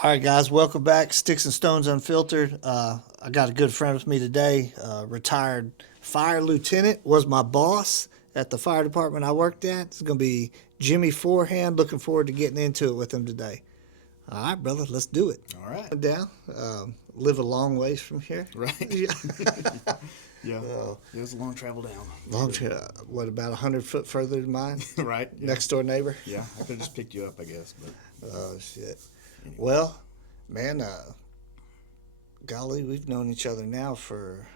All right, guys, welcome back. Sticks and Stones Unfiltered. I got a good friend with me today. Retired fire lieutenant, was my boss at the fire department I worked at. It's going to be Jimmy Forehand. Looking forward to getting into it with him today. All right, brother, let's do it. All right. Down. Live a long ways from here. Right. Yeah. Yeah. It was a long travel down. Long, what, about 100 foot further than mine? Right. Yeah. Next door neighbor? Yeah. I could have just picked you up, I guess. But Oh, shit. Well, man, golly, we've known each other now for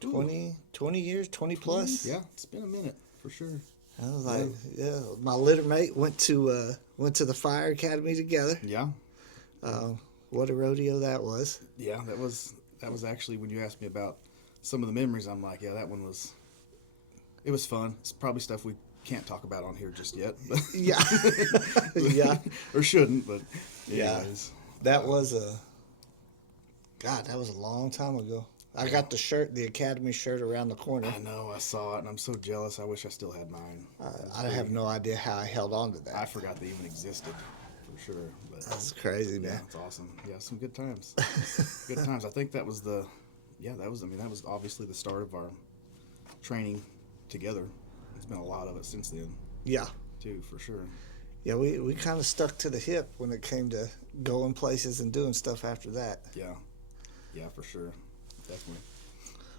20 years, 20 plus. yeah, it's been a minute for sure. I was like, yeah, my litter mate went to the fire academy together. Yeah. What a rodeo that was. Yeah. That was actually when you asked me about some of the memories. I'm like, yeah, it was fun. It's probably stuff we can't talk about on here just yet. But Yeah. Yeah. or shouldn't, but Yeah. anyways. That was that was a long time ago. I got the academy shirt around the corner. I know, I saw it, and I'm so jealous. I wish I still had mine. I have no idea how I held on to that. I forgot they even existed, for sure. But That's crazy, man. yeah, it's awesome. Yeah, some good times. Good times. I think that was that was obviously the start of our training together. There's been a lot of it since then, Yeah. too, for sure. Yeah, we kind of stuck to the hip when it came to going places and doing stuff after that. Yeah. Yeah, for sure. Definitely.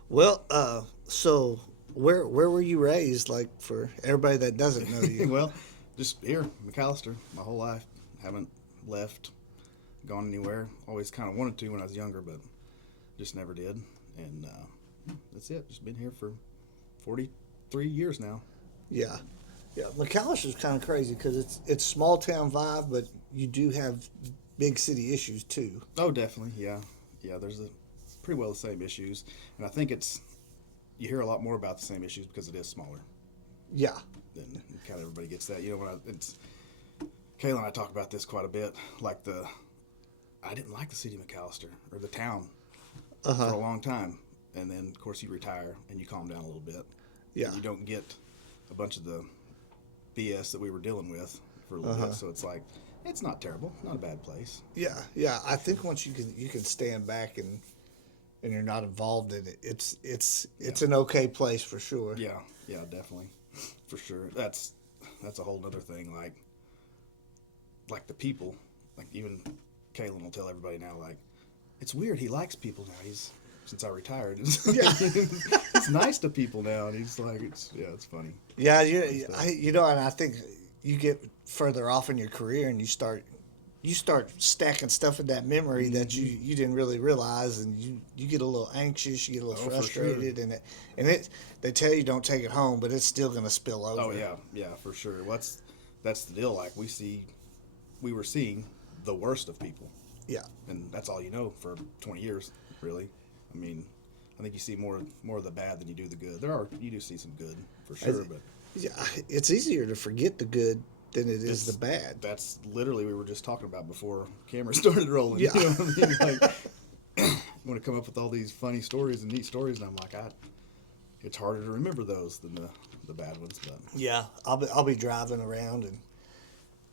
Well, so where were you raised? Like, for everybody that doesn't know you. Well, just here, McAllister, my whole life. Haven't left, gone anywhere. Always kind of wanted to when I was younger, but just never did. And that's it. Just been here for 43 years now. Yeah, yeah. McAllister's kind of crazy because it's small town vibe, but you do have big city issues too. Oh, definitely. Yeah. Yeah, there's pretty well the same issues. And I think you hear a lot more about the same issues because it is smaller. Yeah, Then kind of everybody gets that. You know, Kayla and I talk about this quite a bit. I didn't like the city of McAllister or the town for a long time. And then, of course, you retire and you calm down a little bit. yeah, And you don't get a bunch of the BS that we were dealing with for a little bit. So it's like, it's not terrible, not a bad place. yeah, yeah. I think once you can stand back and you're not involved in it, it's an okay place for sure. Yeah, yeah, definitely, for sure. That's a whole other thing. Like the people, like even Kalen will tell everybody now, like, it's weird. He likes people now. Since I retired, it's nice to people now, and he's like, it's funny. Yeah, and I think you get further off in your career and you start stacking stuff in that memory that you didn't really realize, and you get a little anxious, you get a little frustrated, for sure. and they tell you don't take it home, but it's still going to spill over. Oh yeah, for sure. That's the deal. Like we were seeing the worst of people, Yeah, and that's all you know for 20 years, really. I mean, I think you see more of the bad than you do the good. You do see some good for sure, but yeah, it's easier to forget the good than it is the bad. That's literally we were just talking about before camera started rolling. Yeah. You know what I mean? Like, you want to come up with all these funny stories and neat stories, and I'm like, it's harder to remember those than the bad ones. But Yeah, I'll be driving around and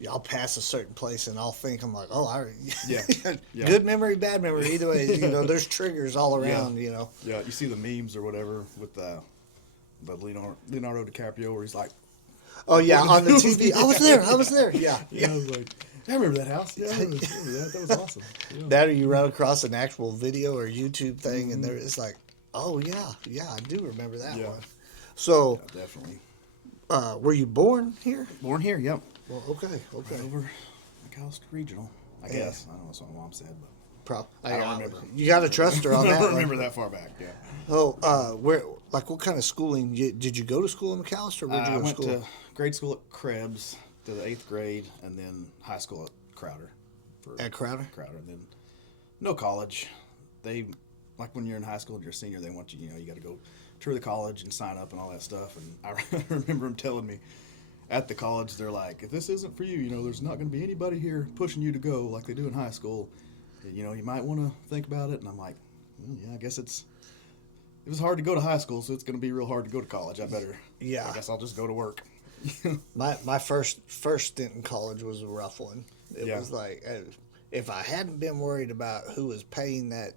I'll pass a certain place and I'll think, I'm like, Yeah. Yeah. Good memory, bad memory. Either way, there's triggers all around. Yeah, you see the memes or whatever with the Leonardo DiCaprio where he's like, Oh yeah, on the TV. I was there. Yeah, I was like, I remember that house. Yeah, I remember that. That was awesome. Yeah. That, or you run across an actual video or YouTube thing, and it's like, oh yeah, I do remember that one. So, Yeah, definitely. were you born here? Born here, yep. Well, okay. Right over McAllister Regional, I guess. I don't know what my mom said, but I don't remember. You got to trust her on I that. don't remember that far back, yeah. Oh, what kind of schooling? Did you go to school in McAllister? Or where'd you I go to went school? to grade school at Krebs to the 8th grade, and then high school at Crowder. At Crowder? Crowder, and then no college. They, like when you're in high school and you're a senior, they want you, you got to go tour the college and sign up and all that stuff. And I remember them telling me at the college, they're like, if this isn't for you, there's not going to be anybody here pushing you to go like they do in high school. You might want to think about it. And I'm like, yeah, I guess it was hard to go to high school, so it's going to be real hard to go to college. I guess I'll just go to work. My first stint in college was a rough one. It was like if I hadn't been worried about who was paying that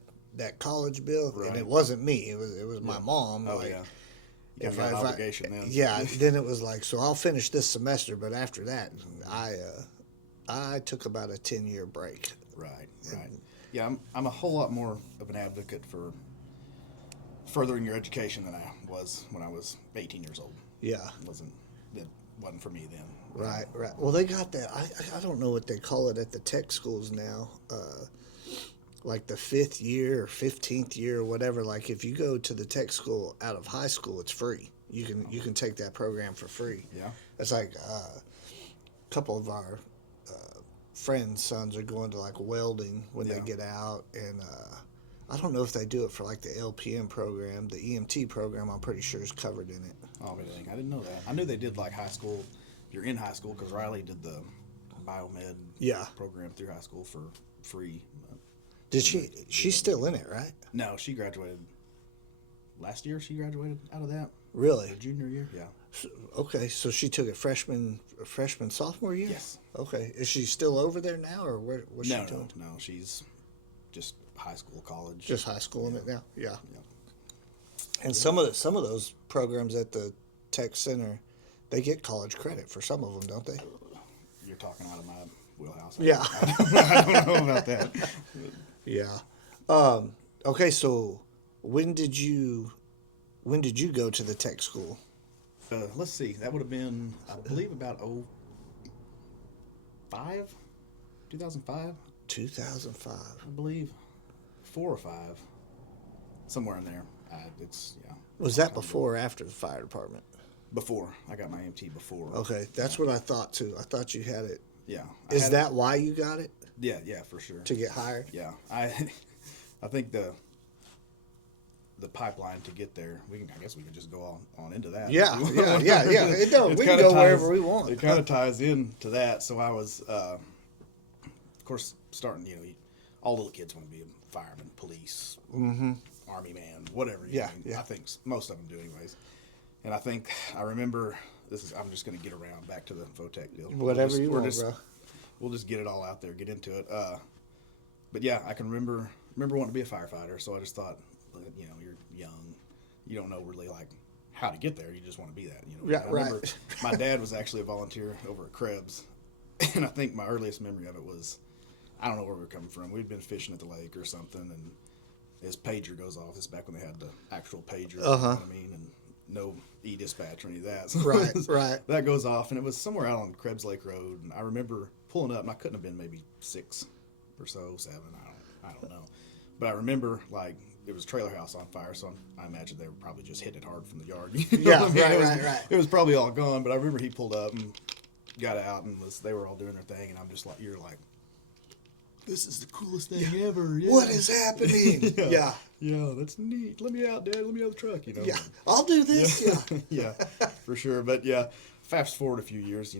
college bill, and Right. it wasn't me, it was my mom. Oh like, yeah. You got an obligation then. yeah, then it was like, so I'll finish this semester, but after that, I took about a 10-year break. Right. Right. Yeah, I'm a whole lot more of an advocate for furthering your education than I was when I was 18 years old. Yeah. It wasn't for me then. Right, right. Well, they got that. I don't know what they call it at the tech schools now. Like the 5th year or 15th year or whatever. Like if you go to the tech school out of high school, it's free. You can take that program for free. Yeah. It's like a couple of our friends' sons are going to like welding when they Yeah. get out, and I don't know if they do it for like the LPN program. The EMT program, I'm pretty sure, is covered in it. Oh, everything. I didn't know that. I knew they did like high school. You're in high school because Riley did the biomed Yeah. program through high school for free. Did she? She's still in it, right? No, she graduated last year. She graduated out of that. Really? Her junior year. Yeah. Okay, so she took it freshman, sophomore year. Yes. Okay, is she still over there now, or what's she No, doing? no. She's just high school, college. Just high school in it now. Yeah. Yeah. And some of those programs at the tech center, they get college credit for some of them, don't they? You're talking out of my wheelhouse. Yeah. I don't know about that. Yeah. Okay, so when did you go to the tech school? Let's see. That would have been, I believe, about 2005, 2005. I believe, 4 or 5, somewhere in there. It's yeah. Was that before or after the fire department? Before I got my MT before. Okay, that's what I thought too. I thought you had it. Yeah. Is that why you got it? Yeah, yeah, for sure. To get hired? Yeah, I think the pipeline to get there. I guess we could just go on into that. Yeah. No, we can go wherever we want. It kind of ties into that. So I was, of course, starting. All little kids want to be a fireman, police, army man, whatever. Yeah. I think most of them do, anyways. And I remember this. I'm just going to get around back to the Votech deal. Whatever you want, bro. We'll just get it all out there, get into it. But yeah, I can remember wanting to be a firefighter. So I just thought, you're young, you don't know really like how to get there. You just want to be that. Yeah, I remember right. My dad was actually a volunteer over at Krebs, and I think my earliest memory of it was, I don't know where we were coming from. We'd been fishing at the lake or something, and his pager goes off. This is back when they had the actual pager. You know what I mean? And no e-dispatch or any of that. So Right. That goes off, and it was somewhere out on Krebs Lake Road. And I remember pulling up, and I couldn't have been maybe 6 or so, 7. I don't know. But I remember like it was a trailer house on fire, so I imagine they were probably just hitting it hard from the yard. You know Yeah, what I mean? right. It was probably all gone, but I remember he pulled up and got out, and they were all doing their thing, and I'm just like, you're like, this is the coolest thing ever. Yeah. What is happening? Yeah. Yeah, that's neat. Let me out, Dad. Let me out of the truck. Yeah. I'll do this. Yeah. Yeah, for sure. But yeah, fast forward a few years,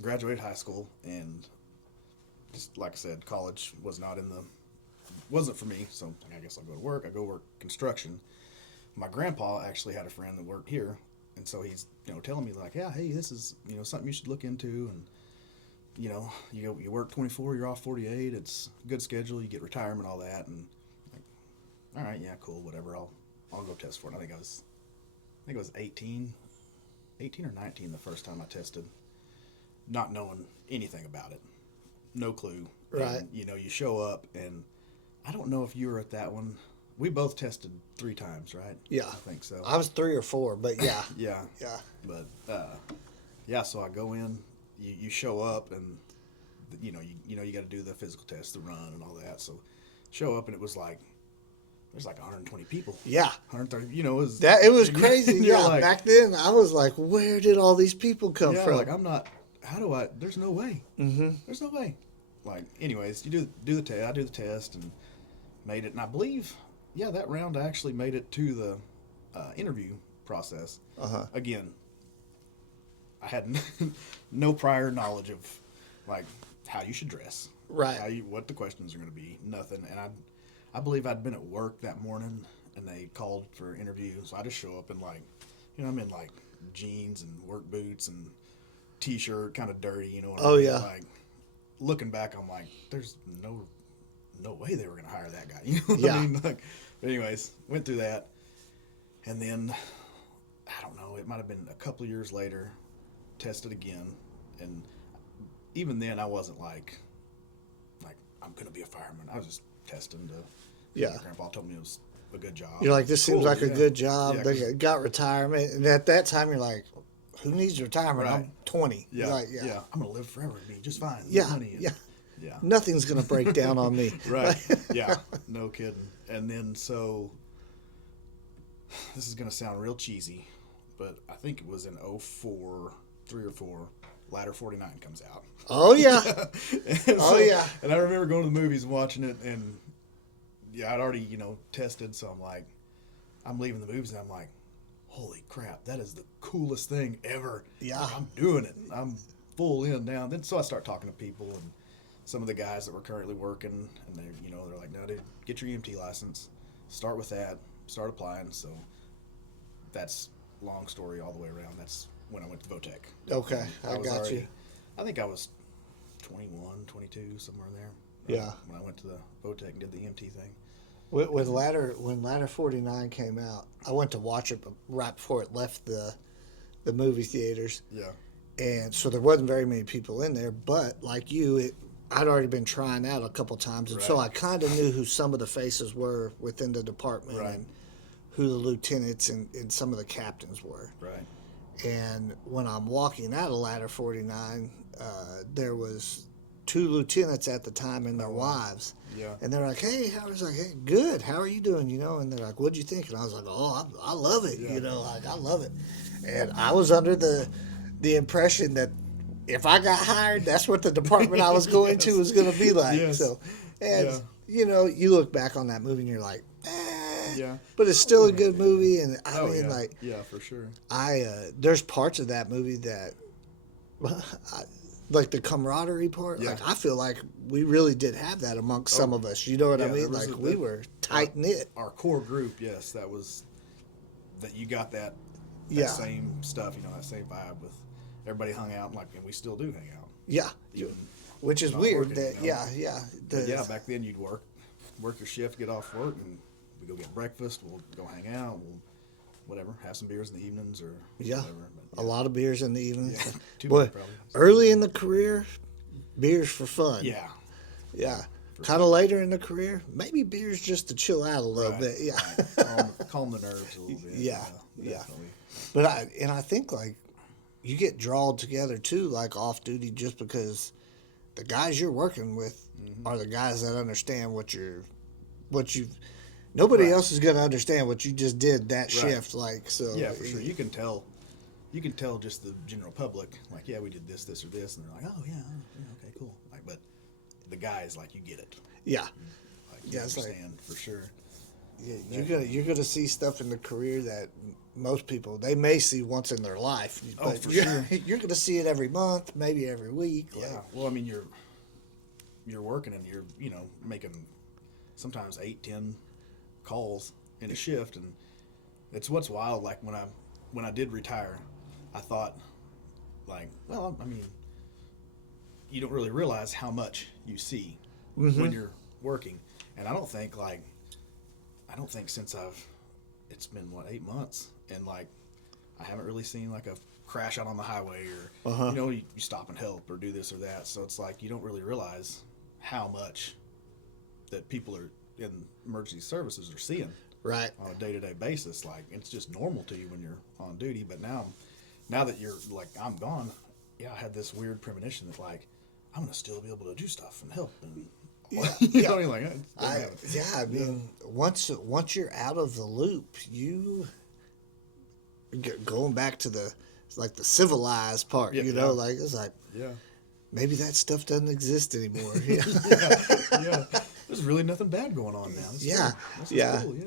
graduated high school, and just like I said, college wasn't for me. So I guess I'll go to work. I go work construction. My grandpa actually had a friend that worked here, and so he's telling me like, yeah, hey, this is something you should look into, and you work 24, you're off 48. It's a good schedule. You get retirement, all that, and like, all right, yeah, cool, whatever. I'll go test for it. I think it was 18 or 19 the first time I tested, not knowing anything about it, no clue. Right. And, you show up, and I don't know if you were at that one. We both tested 3 times, right? Yeah. I think so. I was 3 or 4, but yeah. Yeah. Yeah. But yeah, so I go in. You show up, and you got to do the physical test, the run, and all that. So show up, and it was like there's like 120 people. Yeah. 130. It was It was crazy. You're Yeah. like, Back then, I was like, where did all these people come from? like I'm not. How do I? There's no way. Mm-hmm. There's no way. Like, anyways, you do the test. I do the test and made it, and I believe, that round I actually made it to the interview process. Again, I had no prior knowledge of like how you should dress, Right. what the questions are going to be, nothing. And I believe I'd been at work that morning, and they called for an interview, so I just show up and like, I'm in like jeans and work boots and t-shirt, kind of dirty, Oh, yeah. like, looking back, I'm like, there's no way they were going to hire that guy. You know what Yeah. I mean? Like, but anyways, went through that. And then, I don't know, it might have been a couple of years later, tested again. And even then, I wasn't like I'm going to be a fireman. I was just testing to. Yeah. Grandpa told me it was a good job. You're like, this seems Cool, like a yeah. good job. Yeah, They got retirement. And at that time, you're like, who needs retirement? Right. I'm 20. Yeah, You're like, yeah. I'm going to live forever and be just fine. Yeah, Money and, yeah. Yeah. Nothing's going to break down on me. Right. Yeah. No kidding. And then so this is going to sound real cheesy, but I think it was in 04, 3 or 4, Ladder 49 comes out. Oh, yeah. So, yeah. And I remember going to the movies and watching it, and yeah, I'd already, tested, so I'm like, I'm leaving the movies and I'm like, holy crap, that is the coolest thing ever. Yeah. Like, I'm doing it. I'm full in now. Then so I start talking to people, and some of the guys that were currently working, and they're like, no, dude, get your EMT license. Start with that. Start applying. So that's long story all the way around. That's when I went to Votech. Okay, I got you. I think I was 21, 22, somewhere in there. Yeah. When I went to the Votech and did the EMT thing. When Ladder 49 came out, I went to watch it right before it left the movie theaters. Yeah. And so there wasn't very many people in there, but like you, I'd already been trying out a couple times, and so I kind of knew who some of the faces were within the department and who the lieutenants and some of the captains were. Right. And when I'm walking out of Ladder 49, there was 2 lieutenants at the time and their wives. Yeah. And they're like, hey, I was like, hey, good. How are you doing? And they're like, what'd you think? And I was like, oh, I love it. Yeah. Like, I love it. And I was under the impression that if I got hired, that's what the department I was going to was going to be like. Yes. So, and, you look back on that movie and you're like, Yeah. but it's still a good movie. And I mean, yeah. like, Yeah, for sure. there's parts of that movie that, like the camaraderie part, Yeah. like I feel like we really did have that amongst some of us. You know what I yeah, mean? there was Like a- we were tight knit. Our core group, yes, that you got that Yeah. same stuff, that same vibe with everybody hung out, and we still do hang out. Yeah, Even which is not weird. working, That But yeah, back then you'd work your shift, get off work, and we go get breakfast. We'll go hang out. We'll whatever, have some beers in the evenings or whatever. But, a lot of beers in the evening. Yeah, too Boy, many probably. early in the career, beers for fun. Yeah. Yeah. Kind of later in the career, maybe beers just to chill out a little bit. Yeah. Right. Calm the nerves a little bit. Yeah. Definitely. But I think like you get drawn together too, like off duty, just because the guys you're working with are the guys that understand what you've. Nobody else is going to understand what you just did that shift. Like so. Yeah, for sure. You can tell just the general public, like, yeah, we did this, or this, and they're like, oh yeah, okay, cool. Like, but the guys, like, you get it. Yeah. Like, you Yeah, it's like- understand for sure. Yeah, you're gonna see stuff in the career that most people they may see once in their life. Oh, but for you're, sure. You're gonna see it every month, maybe every week. Yeah. Like, Well, I mean, you're working and you're making sometimes 8, 10 calls in a shift, and it's what's wild. Like when I did retire, I thought, like, well, I mean, you don't really realize how much you see when you're working, and I don't think since it's been 8 months, and like I haven't really seen like a crash out on the highway or you stop and help or do this or that. So it's like you don't really realize how much that people are in emergency services are seeing right. on a day-to-day basis. Like it's just normal to you when you're on duty, but now that you're like I'm gone, I had this weird premonition that like I'm gonna still be able to do stuff and help and you know what I mean? Like I mean, once you're out of the loop, you going back to the civilized part. Like it's like maybe that stuff doesn't exist anymore. yeah. There's really nothing bad going on now. That's Yeah. cool. That's Yeah. cool, yeah.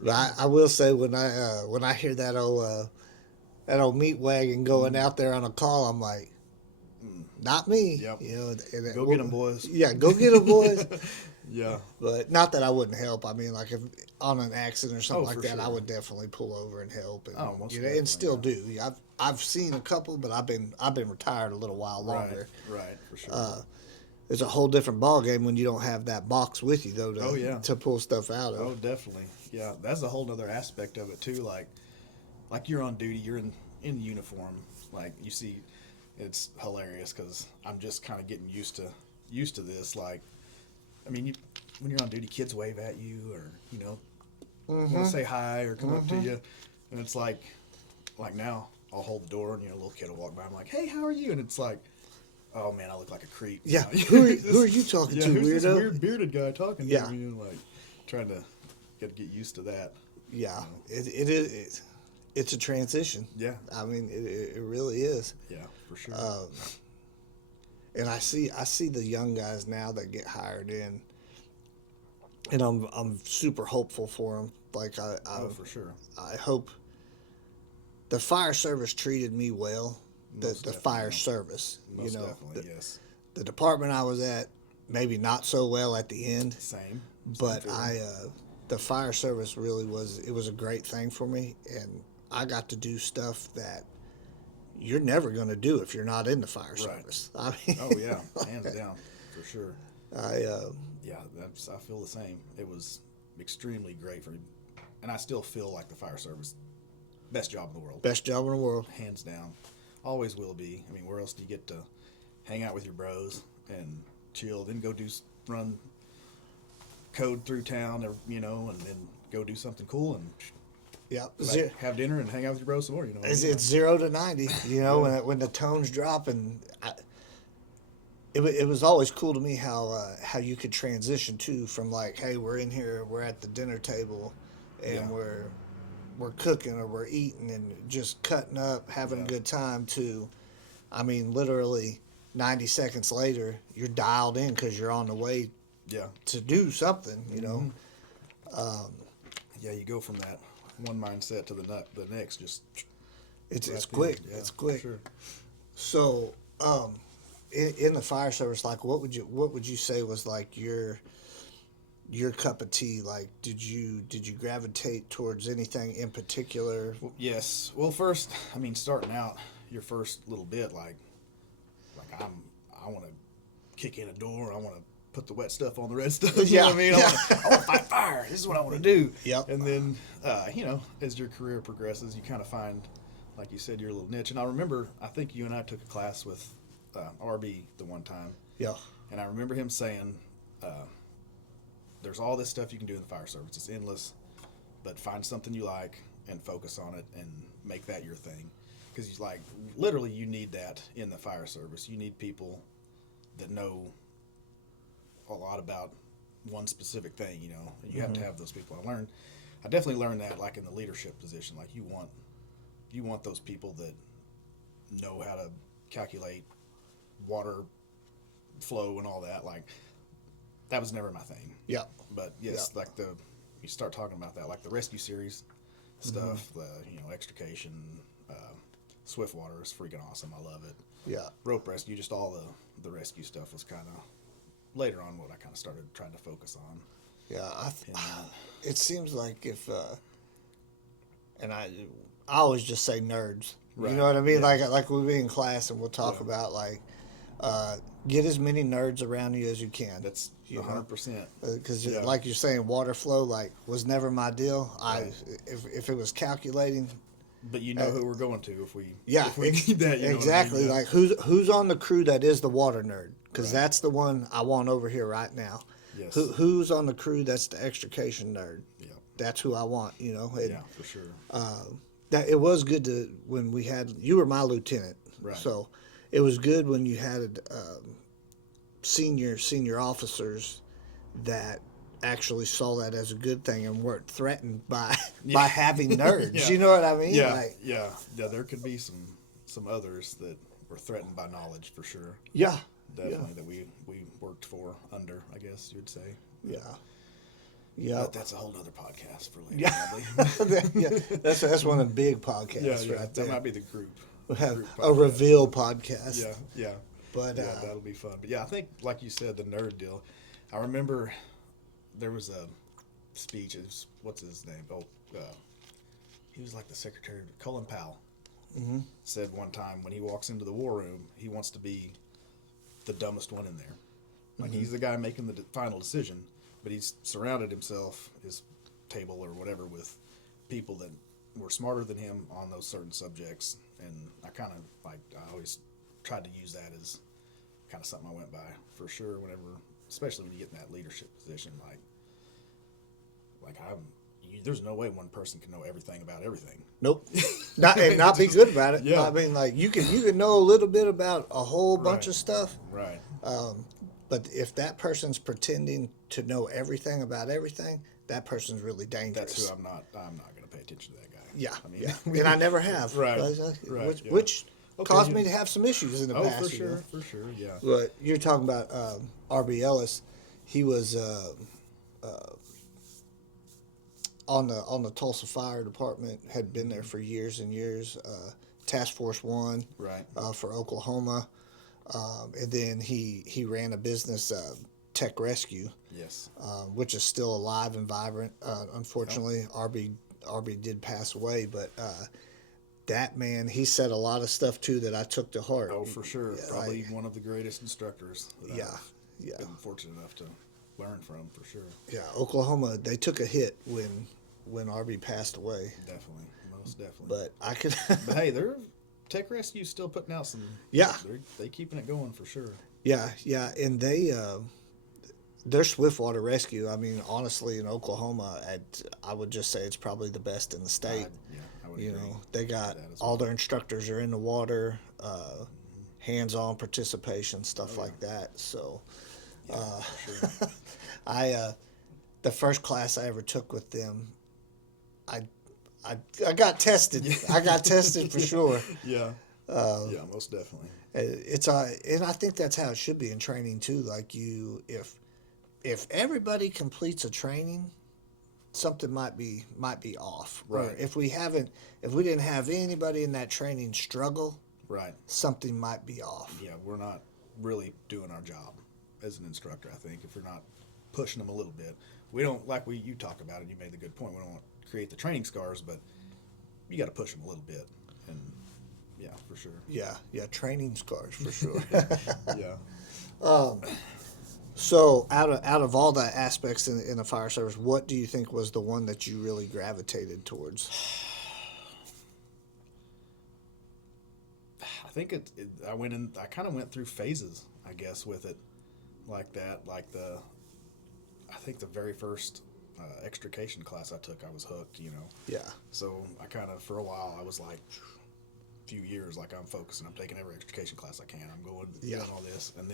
But I will say when I hear that old meat wagon going out there on a call, I'm like, not me. Yep. And Go get 'em, boys. Yeah, go get them, boys. Yeah. But not that I wouldn't help. I mean, like if on an accident or something like for that, I sure. would definitely pull over and help. And, Most and still definitely, do. I've seen a couple, but I've been retired a little while longer. Right, for sure. it's a whole different ball game when you don't have that box with you though Oh yeah. to pull stuff out of. Oh, definitely. Yeah, that's a whole other aspect of it too. Like you're on duty, you're in uniform. Like you see, it's hilarious because I'm just kind of getting used to this. Like, I mean, when you're on duty, kids wave at you, or want to say hi or come up to you, and it's like now I'll hold the door and a little kid will walk by. I'm like, hey, how are you? And it's like, oh man, I look like a creep. Yeah, who are you talking to, who's weirdo? this weird bearded guy talking Yeah. to me? And like trying to get used to that. Yeah, it is. It's a transition. Yeah. I mean, it really is. Yeah, for sure. And I see the young guys now that get hired in, and I'm super hopeful for them. Like Oh, for sure. I hope the fire service treated me well. The Most fire definitely. service, Most definitely, yes. the department I was at, maybe not so well at the end, Same. but feeling. the fire service really was. It was a great thing for me, and I got to do stuff that you're never going to do if you're not in the fire service. I mean, Oh yeah, hands down, for sure. Yeah, I feel the same. It was extremely great for me, and I still feel like the fire service best job in the world, best job in the world. hands down. Always will be. I mean, where else do you get to hang out with your bros and chill, then go run code through town, or and then go do something cool and Yeah, have dinner and hang out with your bros some more. it's 0 to 90. When the tones drop, and it was always cool to me how you could transition too from like, hey, we're in here, we're at the dinner table, and Yeah. we're cooking or we're eating and just cutting up, having Yeah. a good time. To, I mean, literally 90 seconds later, you're dialed in because you're on the way Yeah. to do something. Yeah, you go from that one mindset to the next. Just It's right quick. there. Yeah, It's quick. for sure. So, in the fire service, like, what would you say was like your cup of tea? Like, did you gravitate towards anything in particular? Well, yes. Well, first, I mean, starting out, your first little bit, like I want to kick in a door. I want to put the wet stuff on the red stuff. You know what I mean? Yeah. I want to fight fire. This is what I want to do. Yep. And then, as your career progresses, you kind of find, like you said, your little niche. And I remember, I think you and I took a class with RB the one time. Yeah. And I remember him saying, there's all this stuff you can do in the fire service. It's endless, but find something you like and focus on it and make that your thing. Because he's like, literally, you need that in the fire service. You need people that know a lot about one specific thing, and you have to have those people. I definitely learned that, like in the leadership position. Like you want those people that know how to calculate water flow and all that. Like that was never my thing. Yeah. But yes, Yeah. like you start talking about that, like the rescue series stuff, the extrication, Swiftwater is freaking awesome. I love it. Yeah. Rope rescue, just all the rescue stuff was kind of later on what I kind of started trying to focus on. Yeah. It seems like if, and I always just say nerds. Right. You know what I mean? Yeah. Like we'll be in class and we'll talk Yeah. about like, get as many nerds around you as you can. That's you know? 100%. Because Yeah. like you're saying, water flow like was never my deal. Right. If it was calculating, But you know who we're going to if we ex- need that. You know what I mean? exactly. Yeah. Like who's on the crew that is the water nerd? Because Right. that's the one I want over here right now. Yes. Who's on the crew that's the extrication nerd? Yeah. That's who I want. And, Yeah, for sure. that it was good to when we had you were my lieutenant, Right. so it was good when you had senior officers that actually saw that as a good thing and weren't threatened by having nerds. Yeah. You know what I mean? Yeah, Like, yeah. There could be some others that were threatened by knowledge for sure. yeah, Definitely that we worked for under, I guess you'd say. yeah, yeah. But that's a whole other podcast for later. Yeah. Probably. Yeah, that's one of the big podcasts yeah, right that there. might be the group. We'll have group a podcast. reveal podcast. Yeah, yeah. But Yeah, that'll be fun. But yeah, I think like you said, the nerd deal. I remember there was a speech. It was, what's his name? He was like the secretary. Colin Powell said one time when he walks into the war room, he wants to be the dumbest one in there. Like he's the guy making the final decision, but he's surrounded himself, his table or whatever, with people that were smarter than him on those certain subjects. And I kind of I always tried to use that as kind of something I went by for sure. Whenever, especially when you get in that leadership position, there's no way one person can know everything about everything. Nope. Not be good about it. Yeah. I mean, like you can know a little bit about a whole bunch of stuff. Right. But if that person's pretending to know everything about everything, that person's really dangerous. That's who I'm not going to pay attention to that guy. Yeah. I mean, Yeah. And I never have. Right. Which, Yeah. which Okay, caused you- me to have some issues in the past. for sure. For sure. Yeah. But you're talking about R.B. Ellis. He was on the Tulsa Fire Department. Had been there for years and years. Task Force 1. Right. For Oklahoma. And then he ran a business, Tech Rescue, Yes. which is still alive and vibrant. Unfortunately, RB did pass away, but that man, he said a lot of stuff too that I took to heart. Oh, for sure. Probably one of the greatest instructors that I've been fortunate enough to learn from, for sure. Yeah, Oklahoma, they took a hit when RB passed away. Definitely. Most definitely. But I could. But hey, they're Tech Rescue's still putting out some. Yeah. They keeping it going for sure. Yeah, and their Swiftwater Rescue. I mean, honestly, in Oklahoma, I would just say it's probably the best in the state. I would You agree. know, they got that as all their instructors are in the water, hands-on participation, stuff like that. So, For sure. the first class I ever took with them, I got tested. I got tested for sure. Yeah. Yeah, most definitely. And I think that's how it should be in training too. Like if everybody completes a training, something might be off. Right. Or if we didn't have anybody in that training struggle, Right. something might be off. Yeah, we're not really doing our job as an instructor, I think, if we're not pushing them a little bit. We don't, you talk about it, you made the good point, we don't want to create the training scars, but you got to push them a little bit. And yeah, for sure. Yeah, training scars for sure. Yeah. So out of all the aspects in the fire service, what do you think was the one that you really gravitated towards? I think I kind of went through phases, I guess, with it like that. I think the very first extrication class I took, I was hooked, Yeah. So I kind of, for a while, I was like, a few years, like I'm focusing, I'm taking every extrication class I can, I'm going, doing all this. And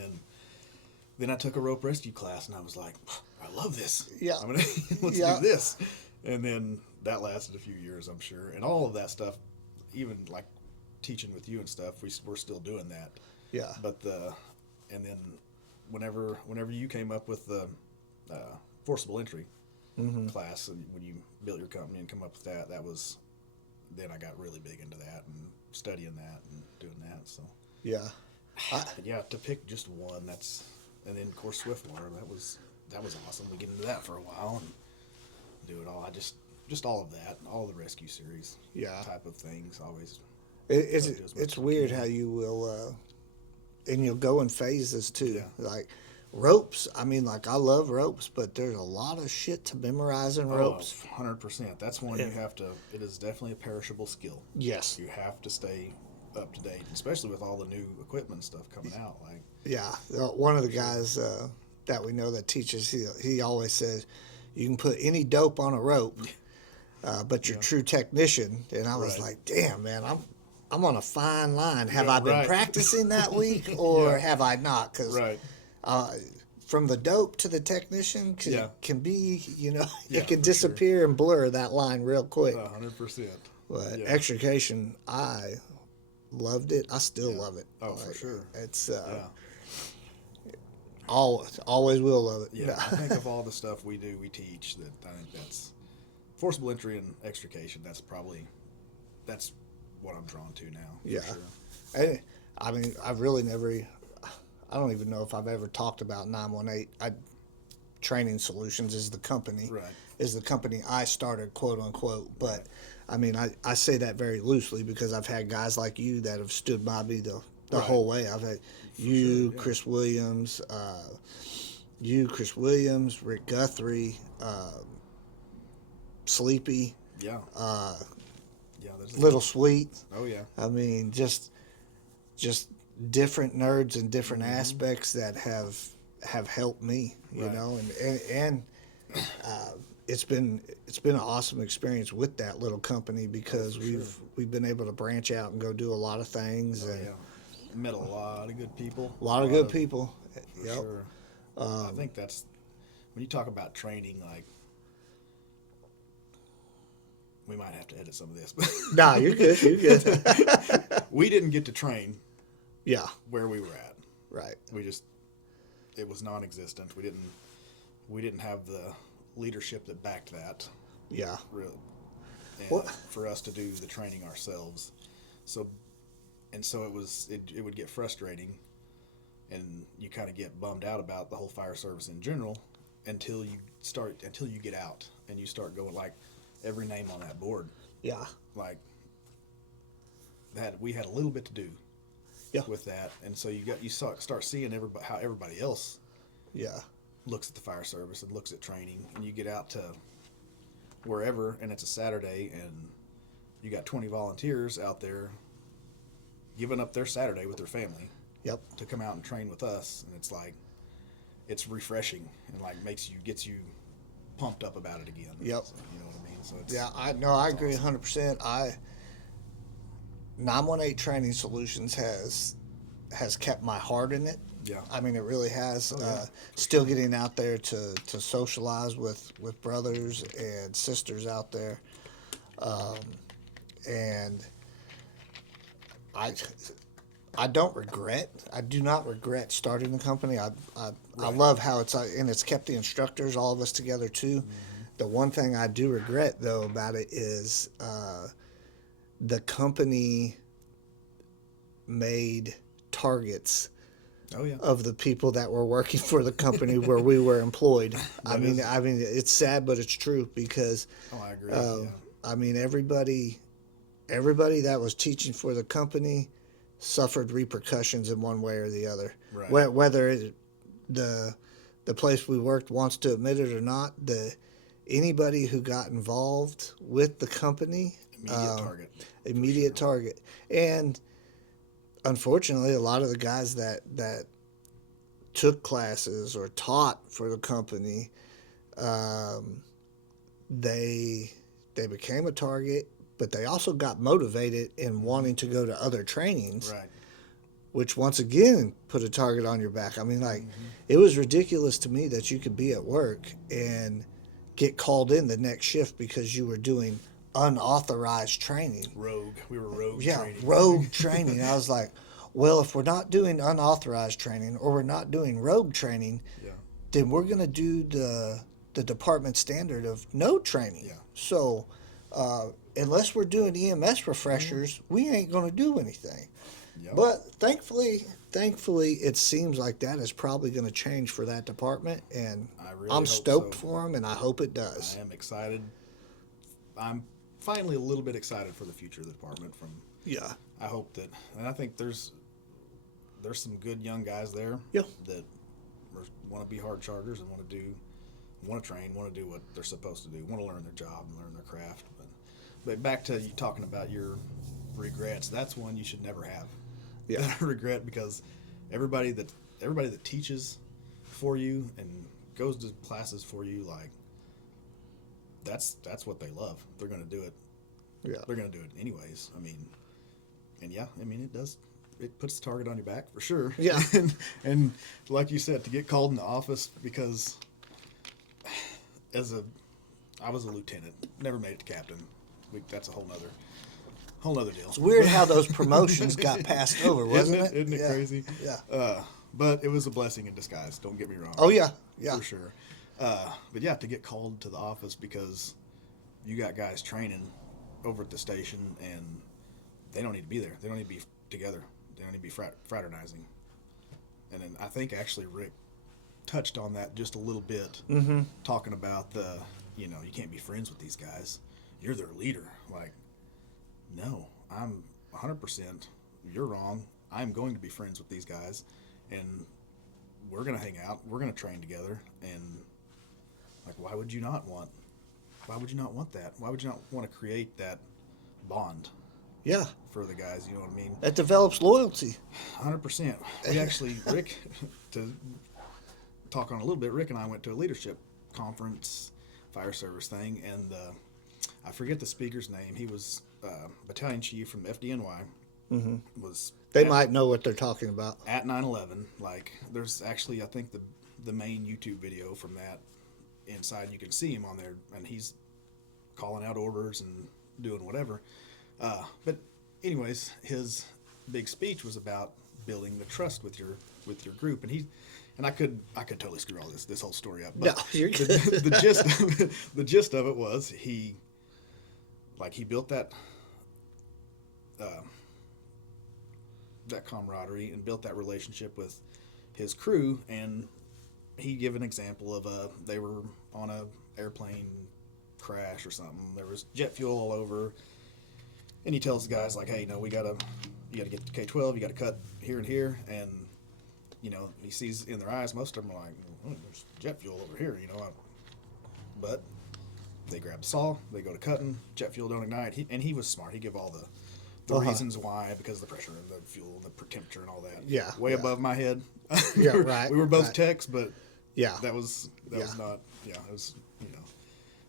then I took a rope rescue class, and I was like, I love this. Yeah. Let's do this. And then that lasted a few years, I'm sure. And all of that stuff, even like teaching with you and stuff, we're still doing that. Yeah. But and then whenever you came up with the forcible entry class, and when you built your company and come up with that, then I got really big into that and studying that and doing that. So Yeah. yeah, to pick just one, and then of course Swiftwater, that was awesome. We get into that for a while and do it all. I just all of that, all the rescue series, type of things. Always. It's weird how you will, and you'll go in phases too. Yeah. Like ropes. I mean, like I love ropes, but there's a lot of shit to memorize in ropes. 100%. That's one you have to. It is definitely a perishable skill. Yes. You have to stay up to date, especially with all the new equipment and stuff coming out. Like, Yeah. One of the guys that we know that teaches, he always says, you can put any dope on a rope, but you're true technician. And I was like, damn, man, I'm on a fine line. Have I been practicing that week or have I not? Because from the dope to the technician can be, it can disappear and blur that line real quick. 100%. But extrication, I loved it. I still love it. Oh, for sure. It's always will love it. Yeah, I think of all the stuff we teach, that I think that's forcible entry and extrication. That's what I'm drawn to now. For sure. I mean, I've really never. I don't even know if I've ever talked about 918. Training Solutions is the company. Right. Is the company I started, quote unquote. But I mean, I say that very loosely because I've had guys like you that have stood by me the Right. whole way. I've had sure, yeah. Chris Williams, Rick Guthrie, Sleepy, Yeah. uh, Yeah. There's a Little good. Sweet. Oh yeah. I mean, just different nerds and different Mm-hmm. aspects that have helped me, you Right. know, and uh, it's been an awesome experience with that little company Oh, because for sure. we've been able to branch out and go do a lot of things Oh and yeah. Met a lot of good people. a lot A of lot good of people. for Yep. sure. I think that's when you talk about training. Like we might have to edit some of this, Nah, you're good. You're good. we didn't get to train Yeah. where we were at. Right. We just it was non-existent. We didn't have the leadership that backed that Yeah. really, and What? for us to do the training ourselves. So it would get frustrating, and you kind of get bummed out about the whole fire service in general until you get out and you start going like every name on that board Yeah. like that we had a little bit to do Yeah. with that, and so start seeing how everybody else Yeah. looks at the fire service and looks at training, and you get out to wherever and it's a Saturday and you got 20 volunteers out there giving up their Saturday with their family Yep. to come out and train with us, and it's like it's refreshing and like gets you pumped up about it again. Yep. So, you know what I mean? So it's Yeah. I it's agree awesome. 100%. 918 Training Solutions has kept my heart in it. Yeah. I mean, it really has. Oh, yeah. Still getting out there to socialize with brothers and sisters out there, and I I don't regret. I do not regret starting the company. I Right. love how it's kept the instructors, all of us together too. The one thing I do regret though about it is the company made targets Oh yeah. of the people that were working for the company where we were employed. Is- I mean, it's sad, but it's true because, Oh, I agree. uh, Yeah. I mean, everybody that was teaching for the company suffered repercussions in one way or the other. Right. Whether the the place we worked wants to admit it or not, anybody who got involved with the company, Immediate target. immediate target, and unfortunately, a lot of the guys that took classes or taught for the company, um, they became a target, but they also got motivated in wanting to go to other trainings, Right. which once again put a target on your back. I mean, like it was ridiculous to me that you could be at work and get called in the next shift because you were doing unauthorized training. Rogue. We were rogue Yeah, training. rogue training. I was like, well, if we're not doing unauthorized training or we're not doing rogue training, Yeah. then we're going to do the department standard of no training. Yeah. So unless we're doing EMS refreshers, we ain't going to do anything. Yep. But thankfully, it seems like that is probably going to change for that department, and I really I'm hope stoked so. for them, and I hope it does. I am excited. I'm finally a little bit excited for the future of the department. Yeah. I hope that, and I think there's some good young guys there Yeah. that want to be hard chargers and want to train, want to do what they're supposed to do, want to learn their job and learn their craft. But back to you talking about your regrets, that's one you should never have. Yeah. That regret, because everybody that teaches for you and goes to classes for you, like that's what they love. They're going to do it. Yeah. They're going to do it anyways. I mean, and yeah, I mean, it puts the target on your back for sure. Yeah. and like you said, to get called in the office because I was a lieutenant, never made it to captain. That's a whole nother deal. It's weird how those promotions got passed over, wasn't it? Isn't it Yeah. crazy? Yeah. But it was a blessing in disguise. Don't get me wrong. Oh yeah. Yeah. For sure. But yeah, to get called to the office because you got guys training over at the station and they don't need to be there. They don't need to be together. They don't need to be fraternizing. And then I think actually Rick touched on that just a little bit, talking about you can't be friends with these guys. You're their leader. Like, no, I'm 100%. You're wrong. I'm going to be friends with these guys, and we're gonna hang out. We're gonna train together, and like, why would you not want? Why would you not want that? Why would you not want to create that bond Yeah. for the guys? You know what I mean? It develops loyalty. 100%. We actually, Rick, to talk on a little bit, Rick and I went to a leadership conference, fire service thing, and I forget the speaker's name. He was battalion chief from FDNY. Mm-hmm. Was They might know what they're talking about. at 9/11. Like, there's actually, I think, the main YouTube video from that inside. You can see him on there, and he's calling out orders and doing whatever. But anyways, his big speech was about building the trust with your group, and I could totally screw all this whole story up. But No, you're good. the gist of it was he built that that camaraderie and built that relationship with his crew, and he gave an example of they were on a airplane crash or something. There was jet fuel all over, and he tells the guys like, "Hey, no, you gotta get to K-12. You gotta cut here and here." And he sees in their eyes, most of them are like, "There's jet fuel over here," But they grab the saw, they go to cutting. Jet fuel don't ignite. He was smart. He gave all the reasons why, because of the pressure and the fuel and the temperature and all that. Yeah, way yeah. above my head. Yeah, right. We were both right. techs, but Yeah. that was not. Yeah, it was